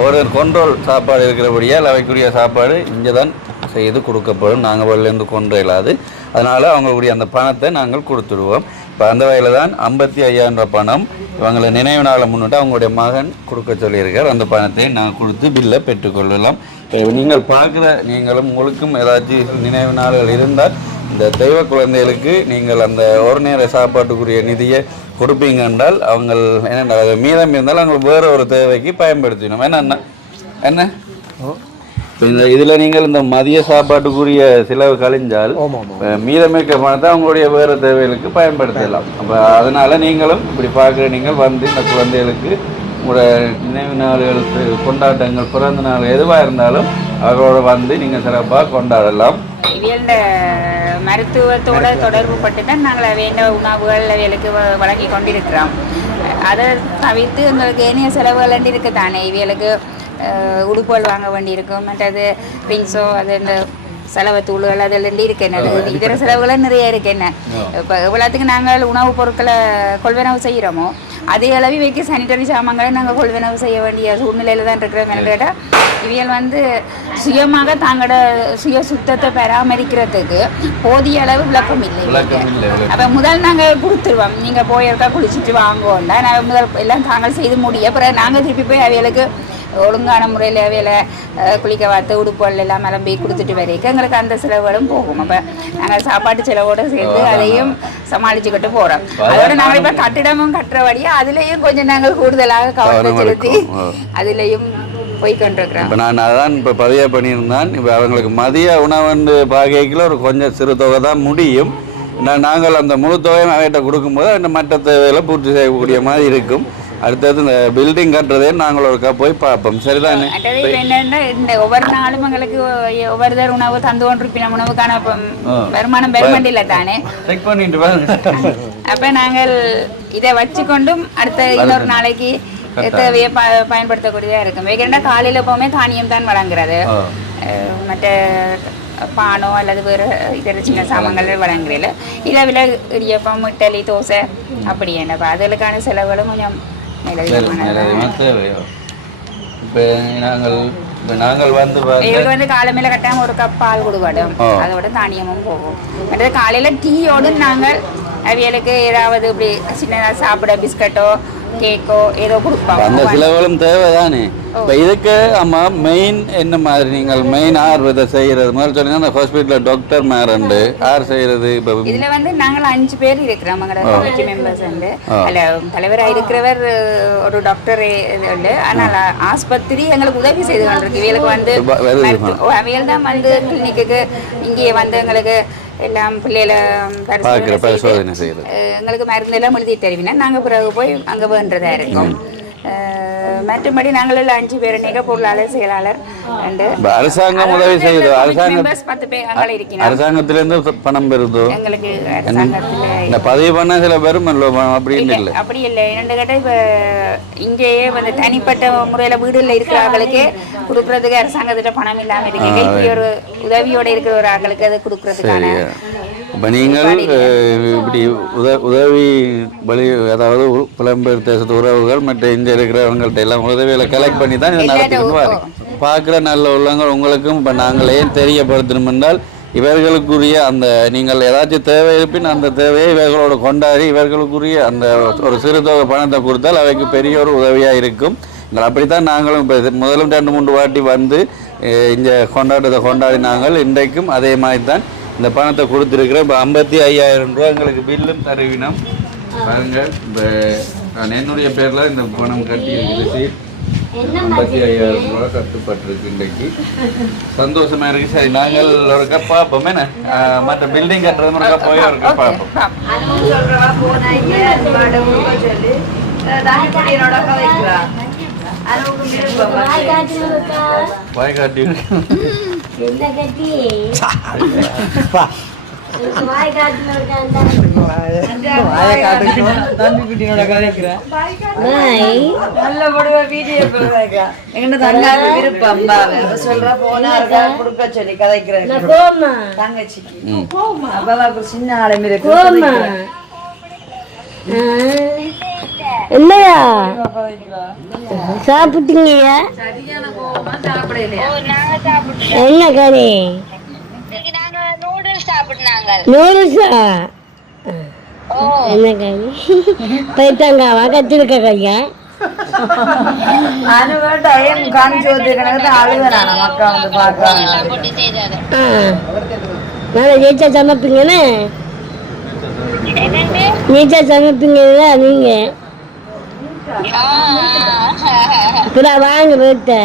ஒரு கண்ட்ரோல் சாப்பாடு இருக்கிறபடியால் அவைக்குரிய சாப்பாடு இங்கே தான் செய்து கொடுக்கப்படும். நாங்கள் வெளிலேருந்து கொண்டு இல்லாது, அதனால் அவங்களுடைய அந்த பணத்தை நாங்கள் கொடுத்துடுவோம். இப்போ அந்த வகையில் தான் 55,000 ரூபா பணம் இவங்களை நினைவு நாளை முன்னிட்டு அவங்களுடைய மகன் கொடுக்க சொல்லியிருக்கார். அந்த பணத்தை நாங்கள் கொடுத்து பில்லை பெற்றுக்கொள்ளலாம். நீங்கள் பார்க்குற நீங்களும் உங்களுக்கும் ஏதாச்சும் நினைவு நாள்கள் இருந்தால் இந்த தெய்வ குழந்தைகளுக்கு நீங்கள் அந்த ஒரு நேர சாப்பாட்டுக்குரிய நிதியை கொடுப்பீங்க என்றால் அவங்க என்ன மீதம் இருந்தாலும் அவங்களுக்கு வேறு ஒரு தேவைக்கு பயன்படுத்தினோம். என்ன இப்போ இந்த இதில் நீங்கள் இந்த மதிய சாப்பாட்டுக்குரிய செலவு கழிஞ்சால் மீதமிக்க பணத்தை அவங்களுடைய வேறு தேவைகளுக்கு பயன்படுத்தலாம். அப்போ அதனால் நீங்களும் இப்படி பார்க்குற நீங்கள் வந்து இந்த குழந்தைகளுக்கு உங்களோட நினைவு நாள்கள் கொண்டாட்டங்கள் பிறந்த நாள் எதுவாக இருந்தாலும் அவரோட வந்து நீங்கள் சிறப்பாக கொண்டாடலாம். இவியல்ட மருத்துவத்தோட தொடர்பு பட்டு தான் நாங்கள் வேண்ட உணவுகள் அவைகளுக்கு வழங்கி கொண்டிருக்கிறோம். அதை தவிர்த்து எங்களுக்கு ஏனைய செலவுகள் இருக்கு தானே. இவியலுக்கு உடுப்புகள் வாங்க வேண்டியிருக்கும், மற்றது ரிங்ஸோ அது இந்த செலவு தூள்கள் அதில் இருக்கு. என்ன இதர செலவுகளும் நிறைய இருக்கு. என்ன இப்போ எவ்வளோத்துக்கு நாங்கள் உணவுப் பொருட்களை கொள்வனவு செய்கிறோமோ அதே அளவு வைக்க சானிட்டரி சாமான்களை நாங்கள் கொள்வனவு செய்ய வேண்டிய சூழ்நிலையில் தான் இருக்கிறோம். என்ன கேட்டால் இவியல் வந்து சுயமாக தங்களோட சுய சுத்தத்தை பராமரிக்கிறதுக்கு போதிய அளவு விளக்கம் இல்லை. அப்போ முதல் நாங்கள் கொடுத்துருவோம், நீங்கள் போயிருக்கா குளிச்சுட்டு வாங்குவோம்னா நாங்கள் முதல் எல்லாம் தாங்கள் செய்து முடிய அப்புறம் நாங்கள் திருப்பி போய் அவைகளுக்கு ஒழுங்கான முறையில் அவையில் குளிக்க வார்த்து உடுப்புகள் எல்லாம் மலம்பி கொடுத்துட்டு வரைக்கும் எங்களுக்கு அந்த செலவுகளும் போகும். அப்போ நாங்கள் சாப்பாட்டு செலவோடு சேர்த்து அதையும் சமாளிச்சுக்கிட்டு போகிறோம். அதோட நாங்கள் இப்போ கட்டிடமும் கட்டுறபடியே அதுலேயும் கொஞ்சம் நாங்கள் கூடுதலாக கவனம் செலுத்தி அதுலேயும் போய்கொண்டிருக்கிறோம். இப்போ நான் அதான் இப்போ பதிவாக பண்ணியிருந்தேன். இப்போ அவங்களுக்கு மதிய உணவு பாகைக்குள்ள ஒரு கொஞ்சம் சிறு தொகை தான் முடியும். நாங்கள் அந்த முழு தொகையும் அவர்கிட்ட கொடுக்கும்போது அந்த மற்ற தேவைகளை பூர்த்தி செய்யக்கூடிய மாதிரி இருக்கும். அடுத்தது இந்த பில்டிங் கட்டுறதே நாங்கள் ஒருக்கா போய் பார்ப்போம். சரிதானே? என்னன்னா இந்த ஒவ்வொரு நாளும் எங்களுக்கு ஒவ்வொரு உணவு தந்து கொண்டிருப்பின உணவுக்கான வருமானம் பெருமண்டில தானே செக் பண்ணிட்டு பாருங்க. அப்ப நாங்கள் இதை வச்சுக்கொண்டும் அடுத்த இன்னொரு நாளைக்கு தேவையை பயன்படுத்தக்கூடியதா இருக்கும். வேகண்டா காலையில போமே தானியம் தான் வழங்குறது, மற்ற பானோ அல்லது வேறு இதர சின்ன சாமான்கள் வழங்குறதில்ல. இரவில் இடியப்பம், இட்லி, தோசை அப்படி என்னப்பா அதுகளுக்கான செலவுகளும் கொஞ்சம் தேவையோ. இப்போ நாங்கள் வந்து காலமையில கட்டாம ஒரு கப் பால் கொடுக்கணும், அதோட தானியமும் போகும். மற்றது காலையில டீயோடு நாங்கள் அவியலுக்கு ஏதாவது இப்படி சின்னதாக சாப்பிட பிஸ்கட்டோ கேக்கோ ஏதோ கொடுப்பாங்க. அந்த செலவுகளும் தேவைதானே. இப்போ இதுக்கு ஆமா மெயின் என்ன மாதிரி நீங்கள் மெயின் ஆர்வத்தை செய்யறது மாதிரி சொன்னீங்கன்னா அந்த ஹாஸ்பிட்டலில் டாக்டர் மேரண்டு யார் செய்யறது? இப்போ இதுல வந்து நாங்கள் 5 பேர் இருக்கிறோம். கமிட்டி மெம்பர்ஸ் வந்து அல்ல தலைவராக இருக்கிறவர் ஒரு டாக்டர் உண்டு. ஆனால் ஆஸ்பத்திரி எங்களுக்கு உதவி செய்து கொண்டிருக்கு. இவங்களுக்கு வந்து அவையில் தான் வந்து கிளினிக்கு இங்கே வந்து எங்களுக்கு எல்லாம் பிள்ளைகளை பரிசோதனை செய்யுது. எங்களுக்கு மருந்து எல்லாம் எழுதி தருவினா நாங்கள் பிறகு போய் அங்கே வேண்டதா இருக்கும். மற்றபடி நாங்கள் எல்லாம் 5 பேர் நீங்க பொருளாளர், செயலாளர், அரசாங்கம் உதவி செய்யுது. அரசாங்கத்திலிருந்து பணம் பெறுதோ எங்களுக்கு பதிவு பண்ண சில பேரும் அப்படின்னு இல்லை. அப்படி இல்லை. என்னென்னு கேட்டால் இப்போ இங்கேயே வந்து தனிப்பட்ட முறையில் வீடுகளில் இருக்கிற ஆட்களுக்கே கொடுக்கறதுக்கு அரசாங்கத்திட்ட பணம் இல்லாமல் இருக்கு. இப்படி ஒரு உதவியோடு இருக்கிற ஒரு ஆட்களுக்கு அதை கொடுக்கறதுக்கான இப்போ நீங்கள் இப்படி உதவி வழி, அதாவது புலம்பெயர் தேசத்து உறவுகள் மற்ற இங்கே இருக்கிறவங்கள்ட்ட எல்லாம் உதவிகளை கலெக்ட் பண்ணி தான் இதை நடத்திட்டு பார்க்குற நல்ல உள்ளவங்க உங்களுக்கும் இப்போ நாங்கள் ஏன் தெரியப்படுத்தணும் என்றால் இவர்களுக்குரிய அந்த நீங்கள் ஏதாச்சும் தேவை இருப்பின் அந்த தேவையை இவர்களோட கொண்டாடி இவர்களுக்குரிய அந்த ஒரு சிறு தொகை பணத்தை கொடுத்தால் அவைக்கு பெரிய ஒரு உதவியாக இருக்கும். அப்படித்தான் நாங்களும் இப்போ முதலும் 2-3 வாட்டி வந்து இங்கே கொண்டாட்டத்தை கொண்டாடி நாங்கள் இன்றைக்கும் அதே மாதிரி தான் இந்த பணத்தை கொடுத்துருக்குறோம். இப்போ 55,000 ரூபா எங்களுக்கு பில்லும் தருவினோம். பாருங்கள், இப்போ நான் என்னுடைய பேரில் இந்த பணம் கட்டி இருக்குது. 55,000 ரூபா கட்டுப்பட்டுருக்கு. இன்றைக்கு சந்தோஷமாக இருக்குது. சரி, நாங்கள் ஒரு கப் பார்ப்போம். என்ன மற்ற பில்டிங் கட்டுறது ஒரு கப் போய் ஒரு கப் பார்ப்போம். வாய்காட்டி சின்ன ஆளுமே இல்லையா சாப்பிட்டீங்கய்யா என்ன கறி நூடுல்ஸா என்ன கறி பைத்தாங்காவா கத்திருக்க கறியா காமிச்சு வச்சிருக்கிறது அழுகுறான மக்கள் வந்து பார்க்க நல்லா நீச்சா சமைப்பீங்கன்னு நீச்சா சமைப்பீங்கல்ல நீங்க அப்புறம் வாங்க வீட்டை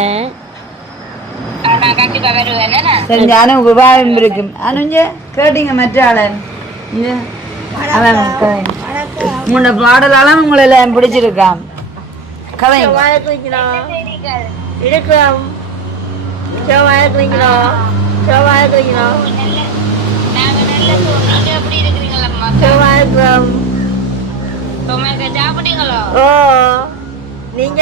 சரி ஞானம் உபாயம் இருக்கும் அனுஞ்ச கேட்டீங்க மற்ற ஆளன் உங்களோட பாடலாலும் உங்களை எல்லாம் பிடிச்சிருக்கான் கதை இருக்கிறோம் ஓ நீங்க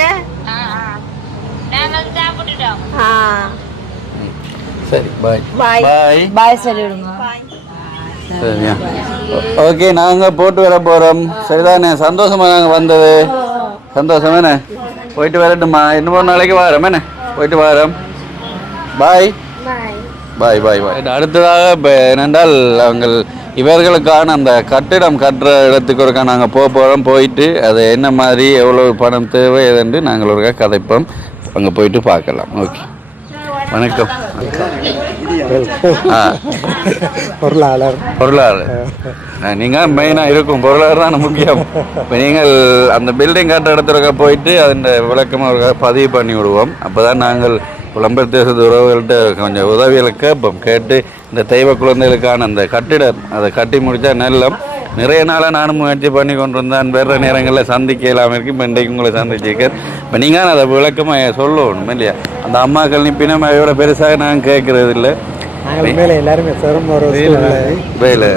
சரி பாய் Bye. பாய் பாய் சொல்லிவிடுங்க சரியா ஓகே நாங்கள் போட்டு வர போகிறோம் சரிதானே சந்தோஷமா நாங்கள் வந்தது சந்தோஷமேண்ணே போயிட்டு வரட்டுமா இன்னும் ஒரு நாளைக்கு வரோம் என்ன போயிட்டு வரோம் பாய் பாய் பாய் பாய் அடுத்ததாக இப்போ என்னென்றால் இவர்களுக்கான அந்த கட்டிடம் கட்டுற இடத்துக்கு ஒருக்கா நாங்கள் போகிறோம் போயிட்டு அது என்ன மாதிரி எவ்வளோ பணம் தேவை எதுன்னு நாங்கள் ஒருக்கா கதைப்போம் அங்கே போயிட்டு பார்க்கலாம் ஓகே வணக்கம் பொருளாளர் நீங்கள் மெயினாக இருக்கும் பொருளாதாரம் தான் முக்கியம் இப்போ நீங்கள் அந்த பில்டிங் கட்டுற இடத்துல போயிட்டு அதன் விளக்கமாக ஒரு பதிவு பண்ணி விடுவோம் அப்போ தான் நாங்கள் புலம்பெயர் தேசத்து உறவுகள்கிட்ட கொஞ்சம் உதவிகளை கேட்போம் கேட்டு இந்த தெய்வ குழந்தைகளுக்கான அந்த கட்டிடம் அதை கட்டி முடித்தா நல்லம் நிறைய நாளாக நானும் முயற்சி பண்ணி கொண்டு இருந்தேன் வேறு நேரங்களில் சந்திக்க இல்லாமல் இருக்கு இப்போ இன்றைக்கு உங்களை சந்திச்சிருக்கேன் இப்போ நீங்கள் அதை விளக்கமாக சொல்லணும் இல்லையா அந்த அம்மாக்கள் நிப்பினம் அவையோட பெருசாக நான் கேட்கறது இல்லை எல்லாருமே வேலை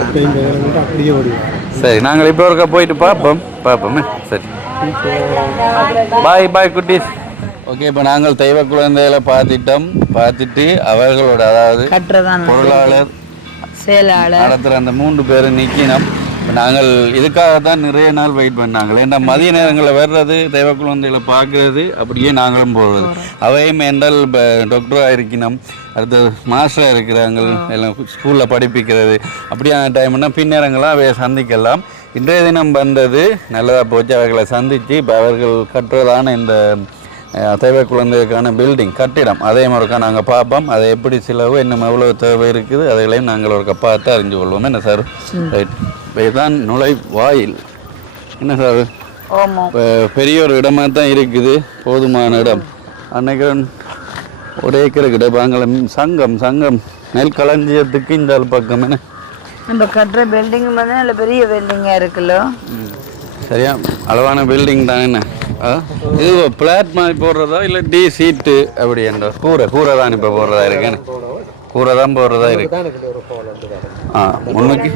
சரி நாங்கள் இப்போ ஒருக்கா போயிட்டு பார்ப்போமே சரி பாய் பாய் குட்டீஸ் ஓகே இப்போ நாங்கள் தெய்வ குழந்தைகளை பார்த்துட்டு அவர்களோட அதாவது பொருளாளர் செயலாளர் நடத்துகிற அந்த 3 பேரும் நிற்கினோம் நாங்கள் இதுக்காக தான் நிறைய நாள் வெயிட் பண்ணாங்க ஏன்னா மதிய நேரங்களில் வர்றது தெய்வ குழந்தைகளை பார்க்குறது அப்படியே நாங்களும் போகிறது அவையும் என்றால் இப்போ டாக்டராக இருக்கணும் அடுத்தது மாஸ்டராக இருக்கிறாங்க எல்லாம் ஸ்கூலில் படிப்பிக்கிறது அப்படியான டைம்னா பின்னேரங்களாக அவையை சந்திக்கலாம் இன்றைய தினம் வந்தது நல்லதாக போச்சு அவர்களை சந்தித்து இப்போ அவர்கள் கட்டுறதான இந்த தெய்வ குழந்தைகளுக்கான பில்டிங் கட்டிடம் அதே மாதிரிக்கா நாங்கள் பார்ப்போம் அதை எப்படி செலவு இன்னும் எவ்வளோ தேவை இருக்குது அதைகளையும் நாங்கள் ஒரு பார்த்து அறிஞ்சு கொள்வோம் என்ன சார் ரைட் இப்போ இதுதான் நுழைவாயில் என்ன சார் இப்போ பெரிய ஒரு இடமா தான் இருக்குது போதுமான இடம் அன்னைக்கு ஒரு ஏக்கர் கிட்ட பாங்கள சங்கம் நெல் களஞ்சியத்துக்கு இந்த பக்கம் என்ன நம்ம கட்டுற பில்டிங் வந்து நல்ல பெரிய பில்டிங்காக இருக்குல்ல சரியா அளவான பில்டிங் தான் என்ன இது பிளாட் மாதிரி போடுறதா இல்லை டி சீட்டு அப்படி என்ற கூரை தான் இப்போ போடுறதா இருக்கேன்னு கூரை தான் போடுறதா இருக்கு முன்னுக்கு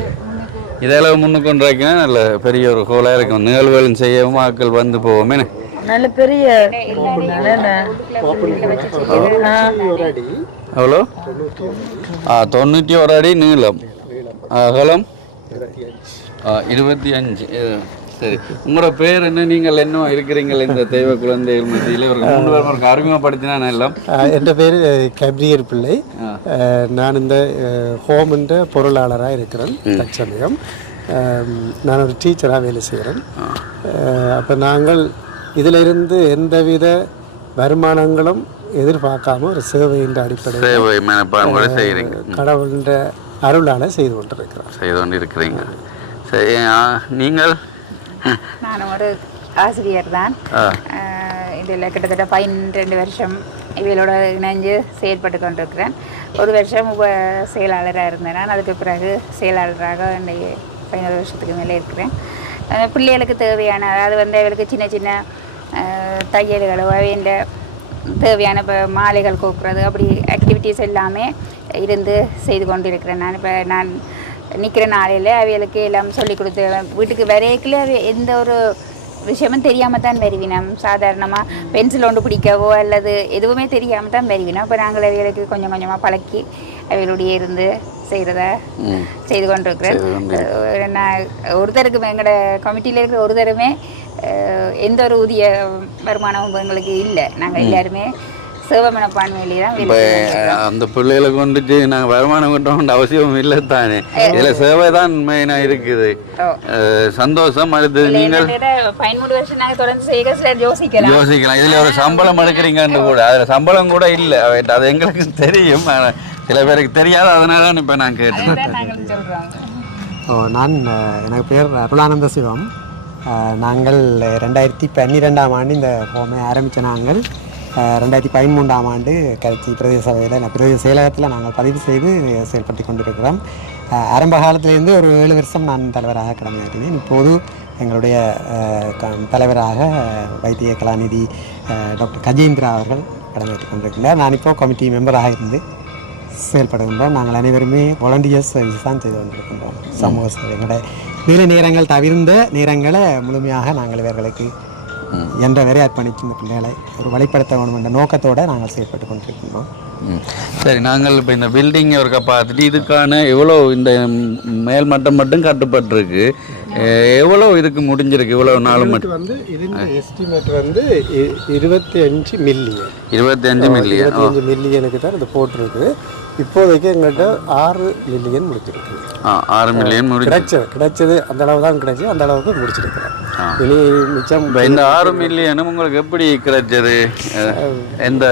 இதெல்லாம் முன்னுக்கு கொண்டாக்கினா நல்ல பெரிய ஒரு ஹோலாக இருக்கும் நிகழ்வுகளும் செய்யவும் ஆட்கள் வந்து போவோமே நல்ல பெரிய எவ்வளோ 91 அடி நீளம் அகலம் 25 சரி உங்களோட பேர் என்ன நீங்கள் என்ன இருக்கிறீங்கள் இந்த தெய்வ குழந்தைகள் மத்தியில் ஒரு 3 பேர் ஒரு அறிமுகப்படுத்தினா எல்லாம் என் பேர் கேப்ரியர் பிள்ளை நான் இந்த ஹோம்ன்ற பொருளாளராக இருக்கிறேன் தற்சமயம் நான் ஒரு டீச்சராக வேலை செய்கிறேன் அப்போ நாங்கள் இதிலிருந்து எந்தவித வருமானங்களும் எதிர்பார்க்காம ஒரு சேவையின் அடிப்படையில் கடவுள்ன்ற அருளால் செய்து கொண்டிருக்கிறீங்க சரி நீங்கள் நான் ஒரு ஆசிரியர் தான் இதில் கிட்டத்தட்ட 12 வருஷம் இவளோட இணைஞ்சு செயல்பட்டு கொண்டிருக்கிறேன் ஒரு வருஷம் செயலாளராக இருந்தேன் நான் அதுக்கு பிறகு செயலாளராக 15 வருஷத்துக்கு மேலே இருக்கிறேன் பிள்ளைகளுக்கு தேவையான அதாவது வந்து அவளுக்கு சின்ன சின்ன தையல்களோ அவையின் தேவையான இப்போ மாலைகள் கோக்குறது அப்படி ஆக்டிவிட்டீஸ் எல்லாமே இருந்து செய்து கொண்டிருக்கிறேன் நான் நிற்கிற நாளையில் அவைகளுக்கு எல்லாம் சொல்லி கொடுத்து வீட்டுக்கு வரைக்குள்ள எந்த ஒரு விஷயமும் தெரியாமல் தான் வருவினோம் சாதாரணமாக பென்சில் ஒன்று பிடிக்கவோ அல்லது எதுவுமே தெரியாமல் தான் வருவினோம் இப்போ நாங்கள் அவைகளுக்கு கொஞ்சம் கொஞ்சமாக பழக்கி அவைகளுடைய இருந்து செய்கிறத செய்து கொண்டிருக்கிறேன் நான் ஒருத்தருக்கு எங்களோட கமிட்டியில் இருக்கிற ஒருத்தருமே எந்த ஒரு ஊதிய வருமானமும் எங்களுக்கு இல்லை. நாங்கள் எல்லாருமே சேவை மனப்பான்மையிலே தான் இப்போ அந்த பிள்ளைகளை கொண்டுட்டு நாங்கள் வருமானம் கொண்டோம் அவசியம் இல்லை தானே. இதில் சேவை தான் மெயினாக இருக்குது. சந்தோஷம். அடுத்து நீங்கள் 13 வருஷம் நாங்கள் தொடர்ந்து செய்ய சிலர் யோசிக்கலாம் இதில் ஒரு சம்பளம் எடுக்கிறீங்கன்னு கூட. அதில் சம்பளம் கூட இல்லை, அது எங்களுக்கு தெரியும். சில பேருக்கு தெரியாது, அதனால தான் இப்போ நான் கேட்டேன். நாங்கள் சொல்கிறோம். நான் எனக்கு பேர் அருளானந்த சிவம். நாங்கள் 2012ஆம் ஆண்டு இந்த ஹோமை ஆரம்பித்த நாங்கள் 2013ஆம் ஆண்டு கட்சி பிரதேச சபையில் பிரதேச செயலகத்தில் நாங்கள் பதிவு செய்து செயல்படுத்தி கொண்டிருக்கிறோம். ஆரம்ப காலத்திலேருந்து ஒரு 7 வருஷம் நான் தலைவராக கடமையாற்றினேன். இப்போது எங்களுடைய தலைவராக வைத்திய கலாநிதி டாக்டர் கஜேந்திரா அவர்கள் கடமையாற்றி கொண்டிருக்கிறார். நான் இப்போது கமிட்டி மெம்பராக இருந்து செயல்படுகின்றோம். நாங்கள் அனைவருமே வாலண்டியர்ஸ் சர்வீஸ் தான் செய்து கொண்டிருக்கின்றோம். சமூக சேவை எங்களுடைய வேறு நேரங்கள் தவிர்ந்த நேரங்களை முழுமையாக நாங்கள் இவர்களுக்கு என்ற வரை அர்ப்பணித்து இந்த பிள்ளைகளை ஒரு வழிப்படுத்த வேண்டும் என்ற நோக்கத்தோடு நாங்கள் செயல்பட்டு கொண்டிருக்கின்றோம். சரி, நாங்கள் இப்போ இந்த பில்டிங் ஒருக்கா பார்த்துட்டு இதுக்கான எவ்வளோ இந்த மேல் மட்டம் மட்டும் கட்டுப்பட்டுருக்கு, எவ்வளோ இதுக்கு முடிஞ்சிருக்கு? இவ்வளோ நாலு மட்டும் வந்து இதுக்கு எஸ்டிமேட் வந்து 25 மில்லியன் 25 மில்லியனுக்கு தான் இது போட்டிருக்கு. இப்போதைக்கு எங்கள்கிட்ட 6 மில்லியன் முடிச்சிருக்கு. 6 மில்லியன் கிடைச்சது அந்த அளவு தான் கிடைச்சி அந்த அளவுக்கு முடிச்சிருக்கிறேன். இனி மிச்சம் இந்த 6 மில்லியனும் உங்களுக்கு எப்படி கிடைச்சது? எந்த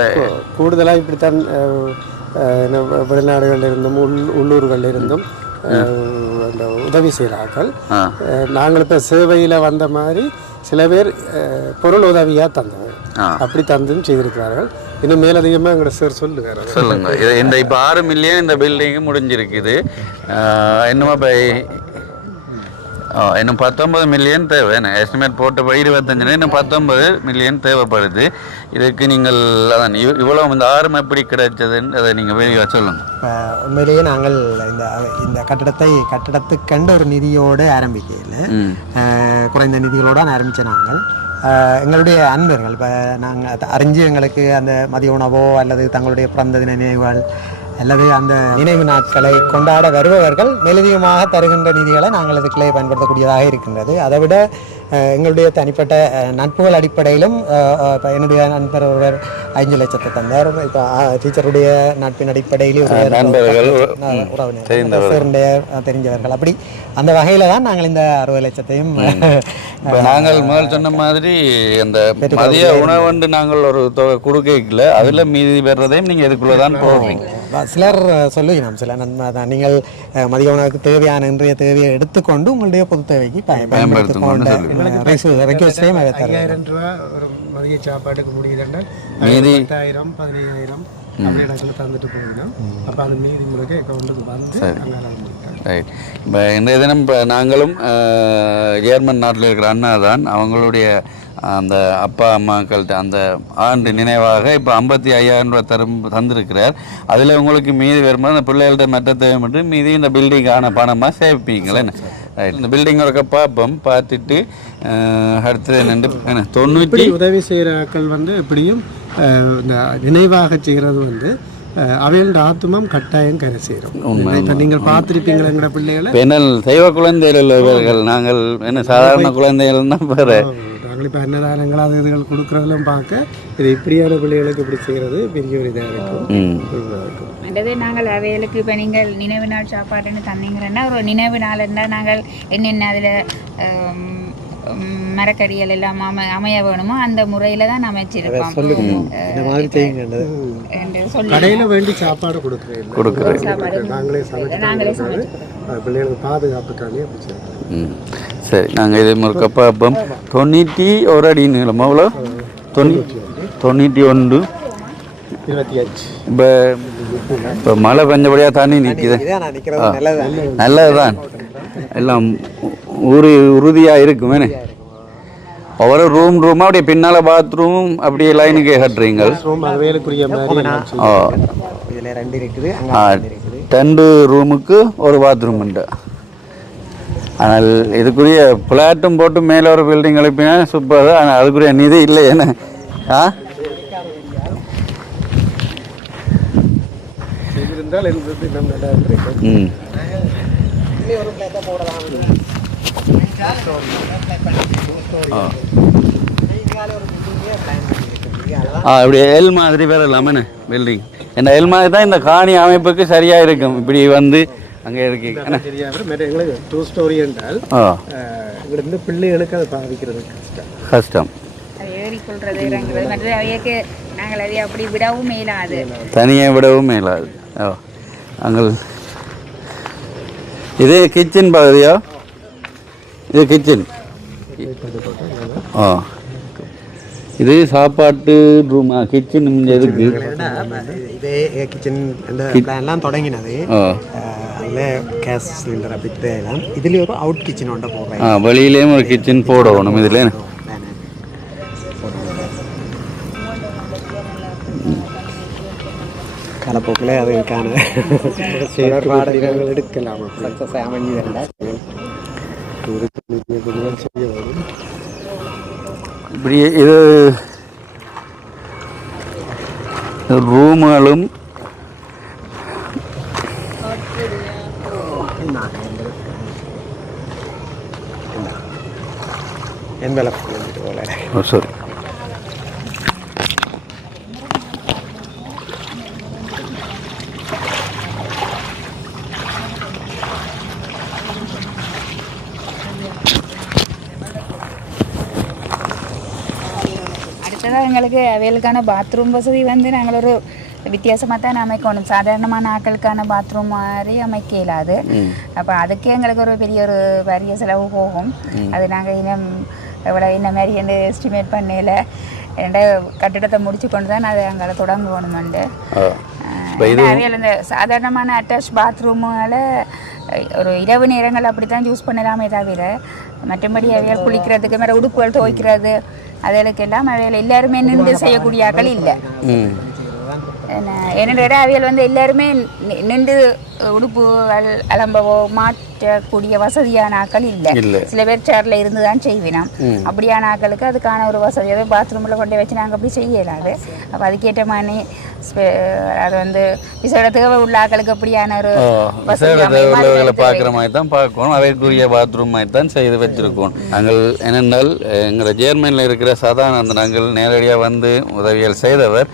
கூடுதலாக இப்படித்தான் வெளிநாடுகளில் இருந்தும் உள்ளூர்களில் இருந்தும் அந்த உதவி செய்கிறார்கள். நாங்கள் இப்போ சேவையில் வந்த மாதிரி சில பேர் பொருள் உதவியாக தந்தவர் அப்படி தந்தும் செய்திருக்கிறார்கள். இன்னும் மேலதிகமாக எங்களோட சார் சொல்லுங்க. இந்த இப்போ 6 மில்லியன் இந்த பில்டிங்கு முடிஞ்சிருக்குது. இன்னும் இப்போ இன்னும் 19 மில்லியன் தேவை. எஸ்டிமேட் போட்டபடி 25, இன்னும் 19 மில்லியன் தேவைப்படுது. இதுக்கு நீங்கள் அதான் இவ்வளோ இந்த 6 எப்படி கிடைச்சதுன்னு அதை நீங்கள் வெளியே சொல்லுங்கள். உண்மையிலேயே நாங்கள் இந்த கட்டடத்துக்கண்ட ஒரு நிதியோடு ஆரம்பிக்கையில் குறைந்த நிதிகளோடு ஆரம்பித்த நாங்கள் எங்களுடைய அன்பர்கள் இப்போ நாங்கள் அறிஞ்சு எங்களுக்கு அந்த மதிய உணவோ அல்லது தங்களுடைய பிறந்த தின நினைவுகள் அல்லது அந்த நினைவு நாட்களை கொண்டாட வருபவர்கள் மேலதிகமாக தருகின்ற நிதிகளை நாங்கள் அதுக்குள்ளே பயன்படுத்தக்கூடியதாக இருக்கின்றது. அதை விட எங்களுடைய தனிப்பட்ட நட்புகள் அடிப்படையிலும் இப்போ என்னுடைய நண்பர் ஒருவர் 5 லட்சத்தை தந்தார். இப்போ டீச்சருடைய நட்பின் அடிப்படையிலும் உறவினர் தெரிஞ்சவர்கள். அப்படி அந்த வகையில் தான் நாங்கள் இந்த 60 லட்சத்தையும் இப்போ நாங்கள் முதல் சொன்ன மாதிரி அந்த மதிய உணவு நாங்கள் ஒரு தொகை கொடுக்கல, அதில் மீதி பெறதையும் நீங்கள் இதுக்குள்ளே தான் போடுறீங்க. சிலர் சொல்லுகிறோம், சில நன்மை தான் நீங்கள் மதிய உணவுக்கு தேவையான இன்றைய தேவையை எடுத்துக்கொண்டு உங்களுடைய பொது தேவைக்கு பயன்படுத்திக்கொண்டு ரெக்வஸ்டையும் 5000 ரூபா ஒரு மதிய சாப்பாட்டுக்கு முடியுதுன்னா 10,000 15,000 அப்படி இடத்துல தந்துட்டு போயிடும். அப்போ அந்த மீதி முறைக்கு அக்கௌண்ட்டுக்கு வந்து ரைட். இப்போ இன்றைய தினம் இப்போ நாங்களும் ஜெர்மன் நாட்டில் இருக்கிற அண்ணா தான் அவங்களுடைய அந்த அப்பா அம்மாக்கள்கிட்ட அந்த ஆண்டு நினைவாக இப்போ 55,000 ரூபா தந்திருக்கிறார். அதில் உங்களுக்கு மீதி வரும்போது அந்த பிள்ளைகள்கிட்ட மற்ற தேவை மட்டும் மீதி இந்த பில்டிங்கான பணமாக சேவிப்பீங்களே. ரைட். இந்த பில்டிங் ஒருக்க பார்த்துட்டு அடுத்தது என்னென்று 90 உதவி செய்கிற ஆட்கள் வந்து எப்படியும் இந்த நினைவாக செய்கிறது வந்து அவையோட ஆத்மம் கட்டாயம் கரை சேரும். இப்போ நீங்கள் பார்த்துருப்பீங்களா பிள்ளைகளை பெண்ணல் தெய்வ குழந்தைகள் உள்ளவர்கள், நாங்கள் என்ன சாதாரண குழந்தைகள்னா வேறு நாங்கள் இப்போ அன்னதானங்கள் அது இதுகள் கொடுக்குறதெல்லாம் பார்க்க இது இப்படியான பிள்ளைகளுக்கு இப்படி செய்கிறது பெரிய ஒரு இதாக இருக்கும். அல்லது நாங்கள் அவைகளுக்கு இப்போ நீங்கள் நினைவு நாள் சாப்பாடுன்னு தந்தீங்கன்னா ஒரு நினைவு நாள் இருந்தால் நாங்கள் என்னென்ன அதில் மரக்கறிகள் எல்லாம் அமைய வேணுமோ அந்த முறையில் தான் அமைச்சிருக்கோம். கடையில் வேண்டி சாப்பாடு கொடுக்குறேன் நாங்களே சமைச்சு பிள்ளைகளுக்கு பாதுகாப்புக்கானே. சரி, நாங்கள் இதே மாதிரி கப்பாப்பம் 91 அடி நீளம் எவ்வளோ 91 இப்போ மழை பெஞ்சபடியாக தண்ணி நிற்குது. நல்லதுதான், எல்லாம் உறுதியாக இருக்குமே. ஒவ்வொரு ரூமாக அப்படியே பின்னால் பாத்ரூமும் அப்படியே லைனுக்கு கட்டுறீங்க. 2 ரூமுக்கு ஒரு பாத்ரூம் உண்டு. ஆனால் இதுக்குரிய ஃப்ளாட்டும் போட்டு மேலே ஒரு பில்டிங் எழுப்பினா சூப்பர். ஆனால் அதுக்குரிய நிதி இல்லை என்ன? ம் இப்படி எல் மாதிரி வரலாமே பில்டிங். இந்த எல் மாதிரி தான் இந்த காணி அமைப்புக்கு சரியா இருக்கும். இப்படி வந்து அங்கே இருக்கு எங்களுக்கு 2 ஸ்டோரி என்றால் இங்கிருந்து பிள்ளைகளுக்கு அதை பாவிக்கிறது கஷ்டம். ஏறிக்கொள்றது இறங்குறது மற்றது அவையக்கு நாங்கள் அதை அப்படி விடவும் மேலாது, தனியாக விடவும் மேலாது. அங்கே இது கிச்சன் பகுதியா? இது கிச்சன். இது சாப்பாட்டு ரூம். கிச்சன் இருக்கு. இதே கிச்சன் எல்லாம் தொடங்கினது அதில் கேஸ் சிலிண்டர் அப்படி எல்லாம் இதுலேயும் ஒரு அவுட் கிச்சன் ஒன்றை போடுறேன். வெளியிலேயும் ஒரு கிச்சன் போடணும். இதில் காலப்போக்கில் அதுக்கான செயற்பாடுகள் எடுக்கலாம். சக்ஸஸ் அமைஞ்சு வேண்டாம் செய்ய வரும். இப்படி இது ரூம்களும் சாரி எங்களுக்கு அவைகளுக்கான பாத்ரூம் வசதி வந்து நாங்கள் ஒரு வித்தியாசமாக தான் அமைக்கணும். சாதாரணமான ஆட்களுக்கான பாத்ரூம் மாதிரி அமைக்க இயலாது. அப்போ அதுக்கே எங்களுக்கு ஒரு பெரிய செலவு போகும். அது நாங்கள் இன்னும் எவ்வளோ இந்த மாதிரி வந்து எஸ்டிமேட் பண்ணல. ரெண்ட கட்டிடத்தை முடிச்சு கொண்டு தான் அதை அங்கே தொடங்கணுமெண்டு. அவைகள் இந்த சாதாரணமான அட்டாச் பாத்ரூமால் ஒரு இரவு நேரங்கள் அப்படி தான் யூஸ் பண்ணலாமே தவிர மற்றபடி அவைகள் குளிக்கிறதுக்கு மேலே உடுப்புகள் துவைக்கிறது அதுக்கெல்லாம் அவைகள் எல்லாருமே நின்று செய்யக்கூடிய ஆக்கள் இல்லை. என்னோட அவைகள் வந்து எல்லாருமே நின்று உடுப்பு அலம்பவோ மாற்றக்கூடிய வசதியான ஆக்கள் இல்லை. சில பேர் சேர்ல இருந்து தான் செய்வினோம். அப்படியான ஆக்களுக்கு அதுக்கான ஒரு வசதியாகவே பாத்ரூமில் கொண்டு வச்சு நாங்கள் அப்படி செய்யலாது. அப்போ அதுக்கேற்ற மாதிரி அது வந்து விசேட தேவை உள்ள ஆக்களுக்கு அப்படியான ஒரு தேவைகளை பார்க்குற மாதிரி தான் பார்க்கணும். அவைக்குரிய பாத்ரூம் மாதிரி தான் செய்து வச்சிருக்கோம். நாங்கள் என்னென்றால் எங்களை ஜெர்மனியில் இருக்கிற சதானந்தன் நாங்கள் நேரடியாக வந்து உதவிகள் செய்தவர்.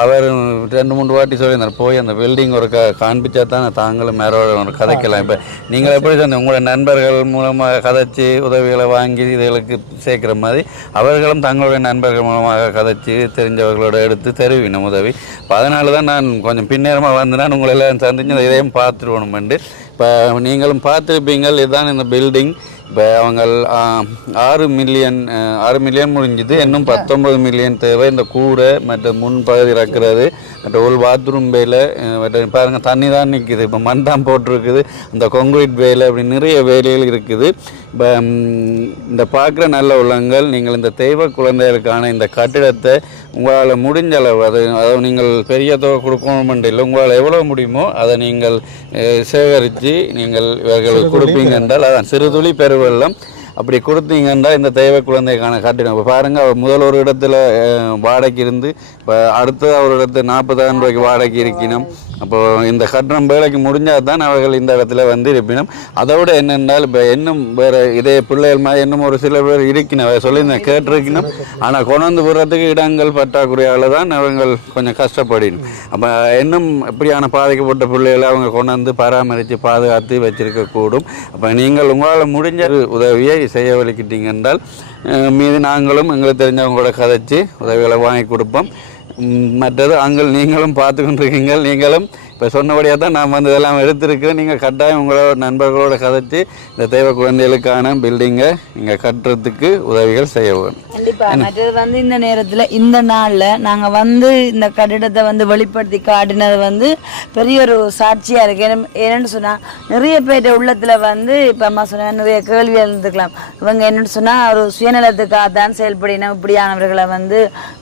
அவர் 2-3 வாட்டி சொல்லியிருந்தார் போய் அந்த பில்டிங் ஒரு காண்பிச்சா தான் தாங்களும் மேலோட ஒரு கதைக்கலாம். இப்போ நீங்கள் எப்படி சொன்னீங்க உங்களோட நண்பர்கள் மூலமாக கதைச்சி உதவிகளை வாங்கி இதுகளுக்கு சேர்க்குற மாதிரி அவர்களும் தங்களுடைய நண்பர்கள் மூலமாக கதைச்சி தெரிஞ்சவர்களோட எடுத்து தெரிவிக்கணும் உதவி. இப்போ அதனால தான் நான் கொஞ்சம் பின்னேரமாக வந்தேன்னா உங்களை எல்லாம் சந்திச்சு இதையும் பார்த்துருவோணுமெண்டு. இப்போ நீங்களும் பார்த்துருப்பீங்கள். இதுதான் இந்த பில்டிங். இப்போ அவங்க 6 மில்லியன் முடிஞ்சுது. இன்னும் 19 மில்லியன் தேவை. இந்த கூரை மற்ற முன்பகுதி இறக்குறது மற்ற ஒரு பாத்ரூம் வேலை மற்ற பாருங்கள் தண்ணி தான் நிற்குது. இப்போ மண் தான் போட்டிருக்குது. இந்த கான்கிரீட் வேலை அப்படி நிறைய வேலைகள் இருக்குது. இப்போ இந்த பார்க்குற நல்ல உள்ளங்கள் நீங்கள் இந்த தெய்வ குழந்தைகளுக்கான இந்த கட்டிடத்தை உங்களால் முடிஞ்ச அளவு அதாவது நீங்கள் பெரிய தொகை கொடுக்கணும் இல்லை, உங்களால் எவ்வளோ முடியுமோ அதை நீங்கள் சேகரித்து நீங்கள் இவர்களுக்கு கொடுப்பீங்க என்றால் அதான் சிறுதுளி பெருவெள்ளம் அப்படி கொடுத்தீங்கன்னா இந்த தெய்வ குழந்தைக்கான கட்டிடம். இப்போ பாருங்கள் அவர் முதல் ஒரு இடத்துல வாடகைக்கு இருந்து இப்போ அடுத்த ஒரு இடத்துல 40,000 ரூபாய்க்கு வாடகைக்கு இருக்கணும். அப்போது இந்த கட்டணம் வேலைக்கு முடிஞ்சால் தான் அவர்கள் இந்த இடத்துல வந்து இருப்பினும். அதை விட என்னென்றால் இப்போ இன்னும் வேறு இதே பிள்ளைகள் மாதிரி இன்னும் ஒரு சில பேர் இருக்கணும் சொல்லியிருந்தேன் கேட்டிருக்கணும். ஆனால் கொண்டாந்து போடுறதுக்கு இடங்கள் பற்றாக்குறையால் தான் அவங்கள் கொஞ்சம் கஷ்டப்படணும். அப்போ இன்னும் இப்படியான பாதிக்கப்பட்ட பிள்ளைகளை அவங்க கொண்டாந்து பராமரித்து பாதுகாத்து வச்சிருக்கக்கூடும். அப்போ நீங்கள் உங்களால் முடிஞ்ச உதவியை செய்ய வலிக்கிட்டீங்க என்றால் மீது நாங்களும் எங்களுக்கு தெரிஞ்சவங்களோட கதைச்சி உதவிகளை வாங்கி கொடுப்போம். மற்றது அங்கே நீங்களும் பார்த்து கொண்டிருக்கீங்க. நீங்களும் இப்போ சொன்னபடியாக தான் நான் வந்து இதெல்லாம் எடுத்திருக்கிறேன். நீங்கள் கட்டாயம் உங்களோட நண்பர்களோட கதைச்சி இந்த தெய்வ குழந்தைகளுக்கான பில்டிங்கை நீங்கள் கட்டுறதுக்கு உதவிகள் செய்ய வேணும். கண்டிப்பாக. மற்றது வந்து இந்த நேரத்தில் இந்த நாளில் நாங்கள் வந்து இந்த கட்டிடத்தை வந்து வெளிப்படுத்தி காட்டினது வந்து பெரிய ஒரு சாட்சியாக இருக்குது. என்னென்னு சொன்னால் நிறைய பேர் உள்ளத்தில் வந்து இப்போ அம்மா சொன்னால் நிறைய கேள்வியாக இருந்துக்கலாம். இவங்க என்னென்னு சொன்னால் ஒரு சுயநலத்துக்காக தான் செயல்படினா இப்படியானவர்களை வந்து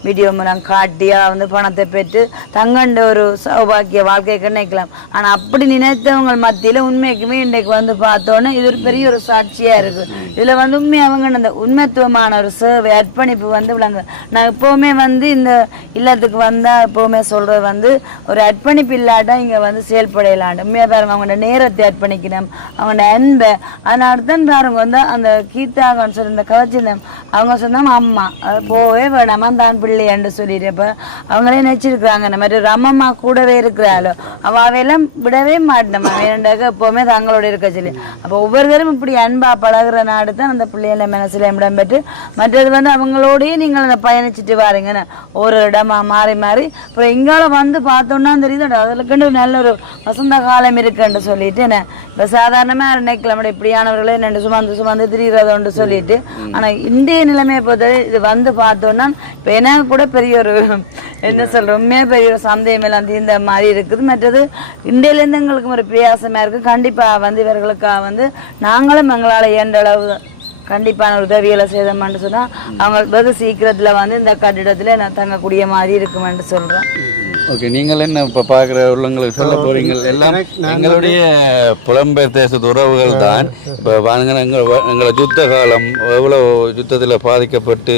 வீடியோ மூலம் காட்டியாக வந்து பணத்தை பெற்று தங்கண்ட ஒரு சௌபாக்கிய வாழ்க்கைக்கு நினைக்கலாம். ஆனால் அப்படி நினைத்தவங்க மத்தியில் உண்மைக்குமே இன்றைக்கு வந்து பார்த்தோன்னே இது ஒரு பெரிய ஒரு சாட்சியாக இருக்குது. இதில் வந்து அவங்க அந்த உண்மைத்துவமான ஒரு சேவை அர்ப்பணிப்பு வந்து விளங்கு. நான் எப்போவுமே வந்து இந்த இல்லத்துக்கு வந்தால் எப்போவுமே சொல்கிறது வந்து ஒரு அர்ப்பணிப்பு இல்லாட்டா இங்கே வந்து செயல்படையலாண்டு. உண்மையாக பாருங்க, அவங்களோட நேரத்தை அர்ப்பணிக்கணும், அவங்களோட அன்பை. அதனால தான் பாருங்க வந்து அந்த கீதாகன்னு சொல்லி இந்த கவச்சிருந்தேன் அவங்க சொன்னாங்க அம்மா அது போவே வேணாமா தான் பிள்ளையாண்டு சொல்லிட்டு இப்போ அவங்களே நினச்சிருக்கிறாங்க. இந்த மாதிரி ஒரு அம்மம்மா கூடவே இருக்கிறாளோ அவையெல்லாம் விடவே மாட்டேனம்மா வேண்டாக்க எப்போவுமே தங்களோட இருக்க சொல்லி. அப்போ ஒவ்வொருத்தரும் இப்படி அன்பா பழகுற நாடு தான் அந்த பிள்ளைகள மனசில் இடம் பெற்று மற்றது வந்து அவங்களோடய நீங்கள் அந்த பயணிச்சுட்டு வாரீங்கன்னு ஒரு இடமா மாறி மாறி அப்புறம் இங்கால வந்து பார்த்தோன்னா தெரியுது அதுக்குன்னு நல்ல ஒரு வசந்த காலம் இருக்குன்னு சொல்லிட்டு என்ன இப்போ சாதாரணமாக நினைக்கல இப்படியானவர்களே ரெண்டு சுமந்து திரிகிறதோன்னு சொல்லிட்டு. ஆனால் இந்திய நிலைமையை பொறுத்தவரை இது வந்து பார்த்தோன்னா இப்போ எனக்கு கூட பெரிய ஒரு என்ன சொல்கிறோமே பெரிய ஒரு சந்தேகம் எல்லாம் தீர்ந்த மாதிரி இருக்குது. மற்றது இந்தியிலேருந்து எங்களுக்கு ஒரு பிரயாசமாக இருக்குது. கண்டிப்பாக வந்து இவர்களுக்காக வந்து நாங்களும் எங்களால் இயன்ற அளவு கண்டிப்பான உதவிகளை செய்தோம்னு சொன்னால் அவங்க வெகு சீக்கிரத்தில் வந்து இந்த கட்டிடத்தில் நான் தங்கக்கூடிய மாதிரி இருக்குமென்று சொல்கிறோம். ஓகே, நீங்கள் என்ன இப்போ பார்க்குற உள்ளவங்களுக்கு சொல்ல போகிறீங்க? எல்லாம் எங்களுடைய புலம்பெயர் தேசத்து உறவுகள் தான். இப்போ பாருங்க, எங்களை யுத்த காலம் எவ்வளோ யுத்தத்தில் பாதிக்கப்பட்டு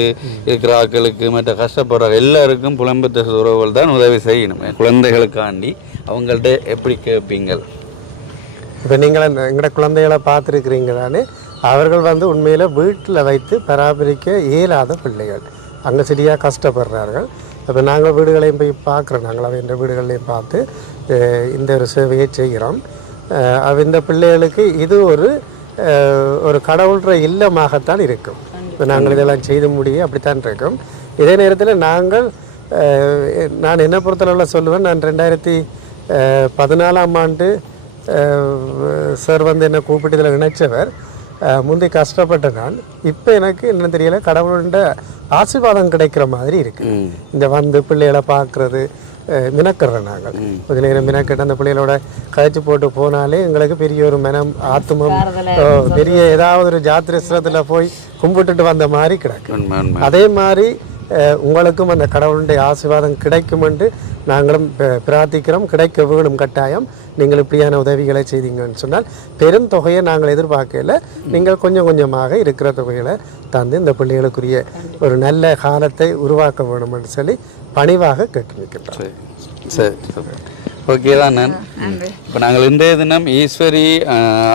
இருக்கிற ஆட்களுக்கு மற்ற கஷ்டப்படுற எல்லாருக்கும் புலம்பெயர் தேசத்து உறவுகள் தான் உதவி செய்யணும். குழந்தைகளுக்காண்டி அவங்கள்ட்ட எப்படி கேட்பீங்க? இப்போ நீங்கள் எங்களோட குழந்தைகளை பார்த்துருக்குறீங்க தானே, அவர்கள் வந்து உண்மையில் வீட்டில் வைத்து பராமரிக்க இயலாத பிள்ளைகள், அங்கே சரியாக கஷ்டப்படுறார்கள். இப்போ நாங்கள் வீடுகளையும் போய் பார்க்குறோம், நாங்கள் இந்த வீடுகளையும் பார்த்து இந்த ஒரு சேவையை செய்கிறோம். இந்த பிள்ளைகளுக்கு இது ஒரு கடவுள்ற இல்லமாகத்தான் இருக்கும். இப்போ நாங்கள் இதெல்லாம் செய்து முடிய அப்படித்தான் இருக்கும். இதே நேரத்தில் நான் என்ன பொறுத்தளவில் சொல்லுவேன், நான் 2014ஆம் ஆண்டு சார் வந்து என்னை கூப்பிட்டு இதில் இணைச்சவர். முந்தைய கஷ்டப்பட்ட நான் இப்போ எனக்கு என்ன தெரியல, கடவுளோட ஆசீர்வாதம் கிடைக்கிற மாதிரி இருக்கு. இந்த வந்து பிள்ளைகளை பார்க்கறது மினக்கிறோம். நாங்கள் கொஞ்ச நேரம் மினக்கிட்ட அந்த பிள்ளைகளோட கழிச்சு போட்டு போனாலே எங்களுக்கு பெரிய ஒரு மனம் ஆத்மம் பெரிய ஏதாவது ஒரு ஜாத்திரத்தில் போய் கும்பிட்டுட்டு வந்த மாதிரி கிடக்கு. அதே மாதிரி உங்களுக்கும் அந்த கடவுளுடைய ஆசீர்வாதம் கிடைக்கும் என்று நாங்களும் பிரார்த்திக்கிறோம். கிடைக்க வேணும் கட்டாயம். நீங்கள் இப்படியான உதவிகளை செய்தீங்கன்னு சொன்னால் பெரும் தொகையை நாங்கள் எதிர்பார்க்கல. நீங்கள் கொஞ்சம் கொஞ்சமாக இருக்கிற தொகைகளை தந்து இந்த பிள்ளைகளுக்குரிய ஒரு நல்ல காலத்தை உருவாக்க வேணும் என்று சொல்லி பணிவாக கேட்டு நிற்கிறோம். சரி, ஓகே தான். இப்போ நாங்கள் இன்றைய தினம் ஈஸ்வரி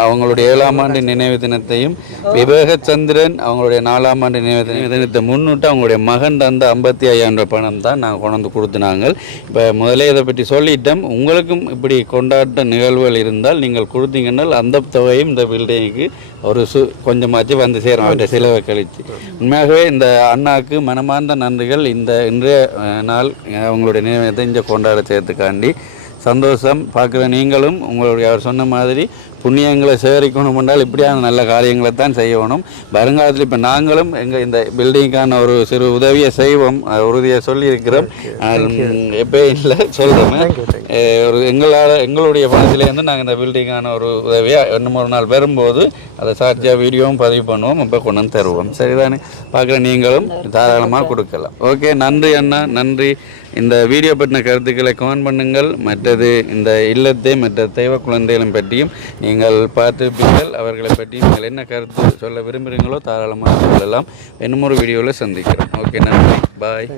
அவங்களுடைய 7ஆம் ஆண்டு நினைவு தினத்தையும் விவேகச்சந்திரன் அவங்களுடைய 4ஆம் ஆண்டு நினைவு தினத்தை முன்னிட்டு அவங்களுடைய மகன் தந்த 55,000 பணம் தான் நாங்கள் கொண்டு வந்து கொடுத்துனாங்க. இப்போ முதலே இதை பற்றி சொல்லிட்டோம். உங்களுக்கும் இப்படி கொண்டாட்ட நிகழ்வுகள் இருந்தால் நீங்கள் கொடுத்தீங்கன்னா அந்த தொகையும் இந்த பில்டிங்க்கு ஒரு கொஞ்சமாச்சு வந்து சேரும் அவருடைய செலவை கழித்து. உண்மையாகவே இந்த அண்ணாவுக்கு மனமார்ந்த நன்றிகள். இன்றைய நாள் அவங்களுடைய நினைவத்தை இங்கே கொண்டாட சேர்த்துக்காண்டி சந்தோஷம். பார்க்குற நீங்களும் உங்களுடைய அவர் சொன்ன மாதிரி புண்ணியங்களை சேகரிக்கணும் என்றால் இப்படியான நல்ல காரியங்களை தான் செய்யணும். வருங்காலத்தில் இப்போ நாங்களும் எங்கள் இந்த பில்டிங்கான ஒரு சிறு உதவியை செய்வோம், உறுதியை சொல்லியிருக்கிறோம். எப்போ இல்லை சொல்கிறோம், ஒரு எங்களுடைய பணத்திலேருந்து நாங்கள் இந்த பில்டிங்கான ஒரு உதவியாக இன்னும் ஒரு நாள் வரும்போது அதை சாட்சியாக வீடியோவும் பதிவு பண்ணுவோம், இப்போ கொண்டு வந்து தருவோம். சரிதானே? பார்க்குற நீங்களும் தாராளமாக கொடுக்கலாம். ஓகே, நன்றி அண்ணா, நன்றி. இந்த வீடியோ பற்றின கருத்துக்களை கமெண்ட் பண்ணுங்கள். மற்றது இந்த இல்லத்தை மற்ற தெய்வ குழந்தைகளும் பற்றியும் நீங்கள் பார்த்திருப்பீர்கள். அவர்களை பற்றி நீங்கள் என்ன கருத்து சொல்ல விரும்புகிறீங்களோ தாராளமாக சொல்லலாம். இன்னும் ஒரு வீடியோவில் சந்திக்கிறோம். ஓகே, நன்றி. பாய்.